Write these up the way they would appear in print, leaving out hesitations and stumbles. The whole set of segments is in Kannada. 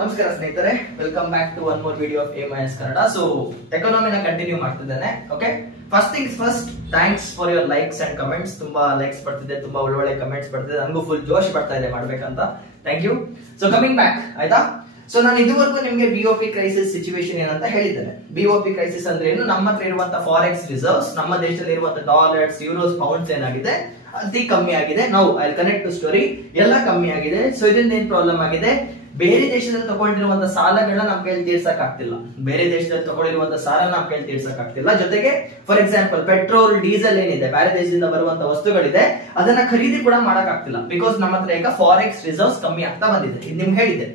ನಮಸ್ಕಾರ ಸ್ನೇಹಿತರೆ, welcome back to one more video of AMIS Kannada. So ಎಕಾನಮಿನ ಕಂಟಿನ್ಯೂ ಮಾಡ್ತಿದ್ದೇನೆ. Okay, first things first, thanks for your likes and comments. ತುಂಬಾ ಲೈಕ್ಸ್ ಬರ್ತಿದೆ, ತುಂಬಾ ಒಳ್ಳೊಳ್ಳೆ ಕಮೆಂಟ್ಸ್ ಬರ್ತಿದೆ, ನನಗೂ ಫುಲ್ ಜೋಶ್ ಬರ್ತಾ ಇದೆ ಮಾಡ್ಬೇಕಂತ. Thank you. So coming back, ಆಯ್ತಾ. ಸೊ ನಾನು ಇದುವರೆಗೂ ನಿಮಗೆ BOP ಕ್ರೈಸಿಸ್ ಸಿಚುವೇಶನ್ ಏನಂತ ಹೇಳಿದ್ದೇನೆ. BOP ಕ್ರೈಸಿಸ್ ಅಂದ್ರೆ ಏನು, ನಮ್ಮ ಹತ್ರ ಇರುವಂತಹ ಫಾರೆಕ್ಸ್ ರಿಸರ್ವ್ಸ್, ನಮ್ಮ ದೇಶದಲ್ಲಿ ಇರುವಂತಹ ಡಾಲರ್ಸ್, ಯೂರೋಸ್, ಪೌಂಡ್ಸ್ ಏನಾಗಿದೆ ಅತಿ ಕಮ್ಮಿ ಆಗಿದೆ. ನಾವು ಐ ಕನೆಕ್ಟ್ ಟು ಸ್ಟೋರಿ, ಎಲ್ಲ ಕಮ್ಮಿ ಆಗಿದೆ. ಸೊ ಇದರಿಂದ ಏನ್ ಪ್ರಾಬ್ಲಮ್ ಆಗಿದೆ, ಬೇರೆ ದೇಶದಲ್ಲಿ ತಗೊಂಡಿರುವಂತಹ ಸಾಲಗಳನ್ನ ನಮ್ ಕೈಯಲ್ಲಿ ತೀರ್ಸಕ್ ಆಗ್ತಿಲ್ಲ. ಬೇರೆ ದೇಶದಲ್ಲಿ ತಗೊಂಡಿರುವಂತಹ ಸಾಲ ನಮ್ ಕೈಯಲ್ಲಿ ತೀರ್ಸಕ್ ಆಗ್ತಿಲ್ಲ. ಜೊತೆಗೆ ಫಾರ್ ಎಕ್ಸಾಂಪಲ್ ಪೆಟ್ರೋಲ್, ಡೀಸೆಲ್ ಏನಿದೆ, ಬೇರೆ ದೇಶದಿಂದ ಬರುವಂತಹ ವಸ್ತುಗಳಿದೆ, ಅದನ್ನ ಖರೀದಿ ಕೂಡ ಮಾಡಕ್ ಆಗ್ತಿಲ್ಲ. ಬಿಕಾಸ್ ನಮ್ಮ ಹತ್ರ ಈಗ ಫಾರೆಕ್ಸ್ ರಿಸರ್ವ್ಸ್ ಕಮ್ಮಿ ಆಗ್ತಾ ಬಂದಿದೆ. ಇದು ನಿಮ್ಗೆ ಹೇಳಿದೆ.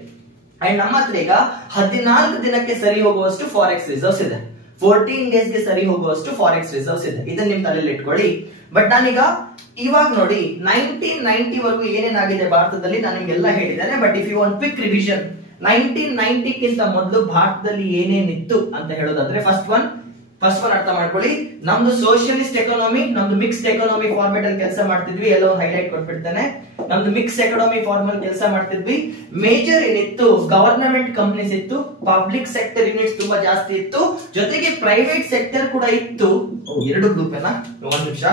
ಅಂಡ್ ನಮ್ಮ ಹತ್ರ ಈಗ 14 ದಿನಕ್ಕೆ ಸರಿ ಹೋಗುವಷ್ಟು ಫಾರೆಕ್ಸ್ ರಿಸರ್ವ್ಸ್ ಇದೆ. 14 ಡೇಸ್ಗೆ ಸರಿ ಹೋಗುವಷ್ಟು ಫಾರೆಕ್ಸ್ ರಿಸರ್ವ್ಸ್ ಇದೆ. ಇದನ್ನ ನಿಮ್ ತಲೆಯಲ್ಲಿ ಇಟ್ಕೊಳ್ಳಿ. ಬಟ್ ನಾನೀಗ ಇವಾಗ ನೋಡಿ 1990 ವರೆಗೂ ಏನೇನಾಗಿದೆ ಭಾರತದಲ್ಲಿ ನಾನು ನಿಮ್ಗೆಲ್ಲ ಹೇಳಿದ್ದೇನೆ. But if you want quick revision, 1990 ಗಿಂತ ಮೊದಲು ಭಾರತದಲ್ಲಿ ಏನೇನಿತ್ತು ಅಂತ ಹೇಳೋದಾದ್ರೆ ಫಸ್ಟ್ ಒನ್ ಅರ್ಥ ಮಾಡ್ಕೊಳ್ಳಿ. ನಮ್ದು ಸೋಷಿಯಲಿಸ್ಟ್ ಎಕಾನಮಿ, ನಮ್ದು ಮಿಕ್ಸ್ಡ್ ಎಕಾನಮಿ ಫಾರ್ಮೆಟ್ ಅಲ್ಲಿ ಕೆಲಸ ಮಾಡ್ತಿದ್ವಿ. ಎಲ್ಲ ಒಂದು ಹೈಲೈಟ್ ಕೊಟ್ಬಿಡ್ತೇನೆ. ನಮ್ದು ಮಿಕ್ಸ್ ಎಕಾನಮಿ ಫಾರ್ಮಲ್ ಕೆಲಸ ಮಾಡ್ತಿದ್ವಿ. ಮೇಜರ್ ಏನಿತ್ತು, ಗವರ್ನಮೆಂಟ್ ಕಂಪನೀಸ್ ಇತ್ತು, ಪಬ್ಲಿಕ್ ಸೆಕ್ಟರ್ ಯೂನಿಟ್ಸ್ ತುಂಬಾ ಜಾಸ್ತಿ ಇತ್ತು, ಜೊತೆಗೆ ಪ್ರೈವೇಟ್ ಸೆಕ್ಟರ್ ಕೂಡ ಇತ್ತು. ಎರಡು ಗ್ರೂಪ್ ಏನಾ, ಒಂದ್ ನಿಮಿಷ.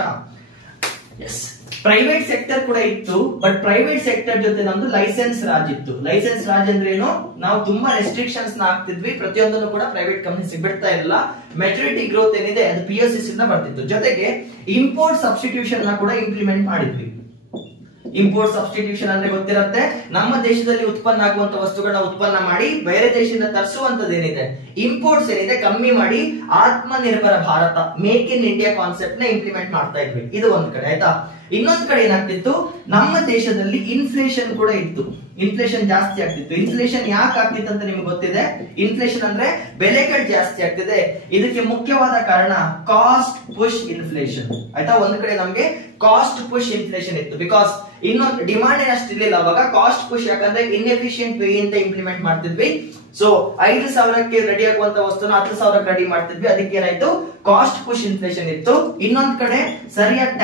ಎಸ್, ಪ್ರೈವೇಟ್ ಸೆಕ್ಟರ್ ಕೂಡ ಇತ್ತು. ಬಟ್ ಪ್ರೈವೇಟ್ ಸೆಕ್ಟರ್ ಜೊತೆ ನಮ್ದು ಲೈಸೆನ್ಸ್ ರಾಜ್ ಇತ್ತು. ಲೈಸೆನ್ಸ್ ರಾಜ್ ಅಂದ್ರೆ ಏನು, ನಾವು ತುಂಬಾ ರೆಸ್ಟ್ರಿಕ್ಷನ್ಸ್ ನ ಹಾಕ್ತಿದ್ವಿ. ಪ್ರತಿಯೊಂದನ್ನು ಕೂಡ ಪ್ರೈವೇಟ್ ಕಂಪನೀಸ್ ಬಿಡ್ತಾ ಇರಲಿಲ್ಲ. ಮೆಚುರಿಟಿ ಗ್ರೋತ್ ಏನಿದೆ ಅದು PSUs ಇಂದ ಬರ್ತಿತ್ತು. ಜೊತೆಗೆ ಇಂಪೋರ್ಟ್ ಸಬ್ಸ್ಟಿಟ್ಯೂಷನ್ ನ ಕೂಡ ಇಂಪ್ಲಿಮೆಂಟ್ ಮಾಡಿದ್ವಿ. ಇಂಪೋರ್ಟ್ ಸಬ್ಸ್ಟಿಟ್ಯೂಷನ್ ಅಂದ್ರೆ ಗೊತ್ತಿರುತ್ತೆ, ನಮ್ಮ ದೇಶದಲ್ಲಿ ಉತ್ಪನ್ನ ಆಗುವಂತ ವಸ್ತುಗಳನ್ನ ಉತ್ಪನ್ನ ಮಾಡಿ ಬೇರೆ ದೇಶದಿಂದ ತರಿಸುವಂತದ್ದು ಏನಿದೆ, ಇಂಪೋರ್ಟ್ಸ್ ಏನಿದೆ ಕಮ್ಮಿ ಮಾಡಿ Atmanirbhar Bharat, make in India concept ನ ಇಂಪ್ಲಿಮೆಂಟ್ ಮಾಡ್ತಾ ಇದ್ವಿ. ಇದು ಒಂದ್ ಕಡೆ ಆಯ್ತಾ. ಇನ್ನೊಂದ್ ಕಡೆ ಏನಾಗ್ತಿತ್ತು, ನಮ್ಮ ದೇಶದಲ್ಲಿ ಇನ್ಫ್ಲೇಷನ್ ಕೂಡ ಇತ್ತು. ಇನ್ಫ್ಲೇಷನ್ ಜಾಸ್ತಿ ಆಗ್ತಿತ್ತು. ಇನ್ಫ್ಲೇಷನ್ ಯಾಕೆ ಆಗ್ತಿತ್ತು ಅಂತ ನಿಮ್ಗೆ ಗೊತ್ತಿದೆ. ಇನ್ಫ್ಲೇಷನ್ ಅಂದ್ರೆ ಬೆಲೆಗಳು ಜಾಸ್ತಿ ಆಗ್ತಿದೆ. ಇದಕ್ಕೆ ಮುಖ್ಯವಾದ ಕಾರಣ ಕಾಸ್ಟ್ ಪುಷ್ ಇನ್ಫ್ಲೇಷನ್ ಆಯ್ತಾ. ಒಂದ್ ಕಡೆ ನಮ್ಗೆ ಕಾಸ್ಟ್ ಪುಷ್ ಇನ್ಫ್ಲೇಷನ್ ಇತ್ತು. ಬಿಕಾಸ್ ಇನ್ನೊಂದು ಡಿಮಾಂಡ್ ಏನಷ್ಟು ಇರ್ಲಿಲ್ಲ ಅವಾಗ. ಕಾಸ್ಟ್ ಪುಷ್ ಯಾಕಂದ್ರೆ ಇನ್ಎಫಿಷಿಯಂಟ್ ವೇ ಅಂತ ಇಂಪ್ಲಿಮೆಂಟ್ ಮಾಡ್ತಿದ್ವಿ. ಸೊ 5,000ಕ್ಕೆ ರೆಡಿ ಆಗುವಂತ ವಸ್ತುನ 10,000ಕ್ಕೆ ರೆಡಿ ಮಾಡ್ತಿದ್ವಿ. ಅದಕ್ಕೆ ಏನಾಯ್ತು, ಕಾಸ್ಟ್ ಪುಷ್ ಇನ್ಫ್ಲೇಷನ್ ಇತ್ತು. ಇನ್ನೊಂದ್ ಕಡೆ ಸರಿಯಾದ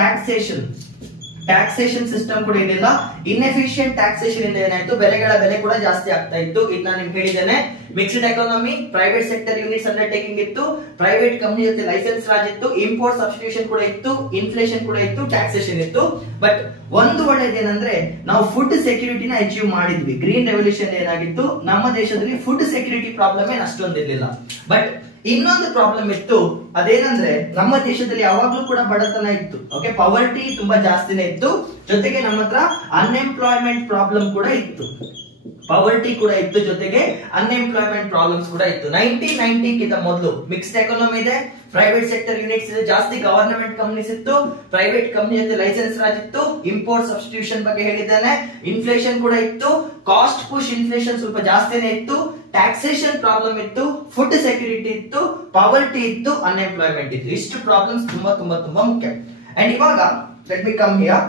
ಟ್ಯಾಕ್ಸೇಷನ್ ಸಿಸ್ಟಮ್ ಕೂಡ ಏನಿಲ್ಲ. ಇನ್ಎಫಿಷಿಯಂಟ್ ಟ್ಯಾಕ್ಸೇಷನ್ ಇಂದ ಏನಾಯ್ತು, ಬೆಲೆಗಳ ಬೆಲೆ ಕೂಡ ಜಾಸ್ತಿ ಆಗ್ತಾ ಇತ್ತು. ಇದು ನಾನು ನಿಮ್ಗೆ ಹೇಳಿದ್ದೇನೆ. Mixed economy, private sector units undertaking ಇತ್ತು, ಪ್ರೈವೇಟ್ ಕಂಪನಿ ಜೊತೆ ಲೈಸೆನ್ಸ್ ರಾಜ್ ಇತ್ತು, ಇಂಪೋರ್ಟ್ ಸಬ್ಸ್ಟಿಟ್ಯೂಷನ್ ಕೂಡ ಇತ್ತು, ಇನ್ಫ್ಲೇಷನ್ ಕೂಡ ಇತ್ತು, ಟ್ಯಾಕ್ಸೇಷನ್ ಇತ್ತು. ಬಟ್ ಒಂದು ಒಳ್ಳೆದೇನಂದ್ರೆ ನಾವು ಫುಡ್ ಸೆಕ್ಯೂರಿಟಿನ ಅಚೀವ್ ಮಾಡಿದ್ವಿ. ಗ್ರೀನ್ ರೆವಲ್ಯೂಷನ್ ಏನಾಗಿತ್ತು, ನಮ್ಮ ದೇಶದಲ್ಲಿ ಫುಡ್ ಸೆಕ್ಯೂರಿಟಿ ಪ್ರಾಬ್ಲಮ್ ಏನು ಅಷ್ಟೊಂದಿರ್ಲಿಲ್ಲ. ಬಟ್ ಇನ್ನೊಂದು ಪ್ರಾಬ್ಲಮ್ ಇತ್ತು, ಅದೇನಂದ್ರೆ ನಮ್ಮ ದೇಶದಲ್ಲಿ ಯಾವಾಗ್ಲೂ ಕೂಡ ಬಡತನ ಇತ್ತು. ಓಕೆ, ಪವರ್ಟಿ ತುಂಬಾ ಜಾಸ್ತಿನೇ ಇತ್ತು. ಜೊತೆಗೆ ನಮ್ಮ ಹತ್ರ ಅನ್ಎಂಪ್ಲಾಯ್ಮೆಂಟ್ ಪ್ರಾಬ್ಲಮ್ ಕೂಡ ಇತ್ತು. ಪವರ್ಟಿ ಕೂಡ ಇತ್ತು, ಜೊತೆಗೆ ಅನ್ಎಂಪ್ಲಾಯ್ಮೆಂಟ್ ಪ್ರಾಬ್ಲಮ್ಸ್ ಕೂಡ ಇತ್ತು. 1990 ಗಿಂತ ಮೊದಲು ಮಿಕ್ಸ್ಡ್ ಎಕಾನಮಿ ಇದೆ, ಪ್ರೈವೇಟ್ ಸೆಕ್ಟರ್ ಯೂನಿಟ್ಸ್ ಇದೆ, ಜಾಸ್ತಿ ಗವರ್ನಮೆಂಟ್ ಕಂಪನೀಸ್ ಇತ್ತು, ಪ್ರೈವೇಟ್ ಕಂಪನಿ ಜೊತೆ ಲೈಸೆನ್ಸ್ ರಾಜ್ ಇತ್ತು, ಇಂಪೋರ್ಟ್ ಸಬ್ಸ್ಟಿಟ್ಯೂಷನ್ ಬಗ್ಗೆ ಹೇಳಿದ್ದೇನೆ, ಇನ್ಫ್ಲೇಷನ್ ಕೂಡ ಇತ್ತು, ಕಾಸ್ಟ್ ಪುಷ್ ಇನ್ಫ್ಲೇಷನ್ ಸ್ವಲ್ಪ ಜಾಸ್ತಿನೇ ಇತ್ತು, ಟ್ಯಾಕ್ಸೇಷನ್ ಪ್ರಾಬ್ಲಮ್ ಇತ್ತು, ಫುಡ್ ಸೆಕ್ಯೂರಿಟಿ ಇತ್ತು, ಪವರ್ಟಿ ಇತ್ತು, ಅನ್ಎಂಪ್ಲಾಯ್ಮೆಂಟ್ ಇತ್ತು. ಇಷ್ಟು ಪ್ರಾಬ್ಲಮ್ಸ್ ತುಂಬಾ ತುಂಬಾ ತುಂಬಾ ಮುಖ್ಯ. ಅಂಡ್ ಇವಾಗ ಲೆಟ್ ಮಿ ಕಮ್ ಹಿಯರ್.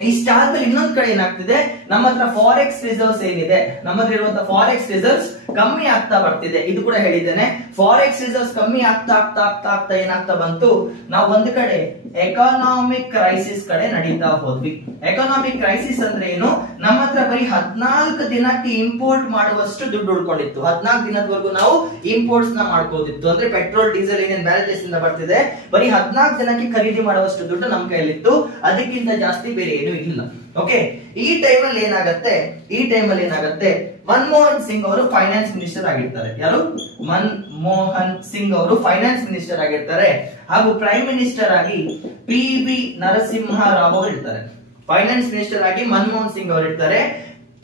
ಇಷ್ಟಾದ್ಮೇಲೆ ಇನ್ನೊಂದ್ ಕಡೆ ಏನಾಗ್ತಿದೆ, ನಮ್ಮ ಹತ್ರ ಫಾರೆಕ್ಸ್ ರಿಸರ್ವ್ಸ್ ಏನಿದೆ, ನಮ್ಮ ಹತ್ರ ಇರುವಂತಹ ಫಾರೆಕ್ಸ್ ರಿಸರ್ವ್ಸ್ ಕಮ್ಮಿ ಆಗ್ತಾ ಬರ್ತಿದೆ. ಇದು ಕೂಡ ಹೇಳಿದ್ದೇನೆ. ಫಾರೆಕ್ಸ್ ರಿಸರ್ವ್ಸ್ ಕಮ್ಮಿ ಆಗ್ತಾ ಆಗ್ತಾ ಆಗ್ತಾ ಆಗ್ತಾ ಏನಾಗ್ತಾ ಬಂತು, ನಾವು ಒಂದು ಕಡೆ ಎಕಾನಾಮಿಕ್ ಕ್ರೈಸಿಸ್ ಕಡೆ ನಡೀತಾ ಹೋದ್ವಿ. ಎಕಾನಾಮಿಕ್ ಕ್ರೈಸಿಸ್ ಅಂದ್ರೆ ಏನು, ನಮ್ಮ ಹತ್ರ ಬರೀ 14 ದಿನಕ್ಕೆ ಇಂಪೋರ್ಟ್ ಮಾಡುವಷ್ಟು ದುಡ್ಡು ಉಳ್ಕೊಂಡಿತ್ತು. 14 ದಿನದವರೆಗೂ ನಾವು ಇಂಪೋರ್ಟ್ಸ್ ನ ಮಾಡ್ಕೋದಿತ್ತು. ಅಂದ್ರೆ ಪೆಟ್ರೋಲ್, ಡೀಸೆಲ್ ಏನೇನ್ ಬೇರೆ ದೇಶದಿಂದ ಬರ್ತಿದೆ, ಬರೀ 14 ದಿನಕ್ಕೆ ಖರೀದಿ ಮಾಡುವಷ್ಟು ದುಡ್ಡು ನಮ್ಮ ಕೈಯಲ್ಲಿತ್ತು. ಅದಕ್ಕಿಂತ ಜಾಸ್ತಿ ಬೇರೆ ಏನು ಇಲ್ಲ. ಓಕೆ, ಈ ಟೈಮಲ್ಲಿ ಏನಾಗತ್ತೆ, ಮನಮೋಹನ್ ಸಿಂಗ್ ಅವರು ಫೈನಾನ್ಸ್ ಮಿನಿಸ್ಟರ್ ಆಗಿರ್ತಾರೆ. ಯಾರು, ಮನಮೋಹನ್ ಸಿಂಗ್ ಅವರು ಫೈನಾನ್ಸ್ ಮಿನಿಸ್ಟರ್ ಆಗಿರ್ತಾರೆ. ಹಾಗೂ ಪ್ರೈಮ್ ಮಿನಿಸ್ಟರ್ ಆಗಿ PV ನರಸಿಂಹ ರಾವ್ ಅವರು ಇರ್ತಾರೆ. ಫೈನಾನ್ಸ್ ಮಿನಿಸ್ಟರ್ ಆಗಿ ಮನಮೋಹನ್ ಸಿಂಗ್ ಅವರು ಇರ್ತಾರೆ.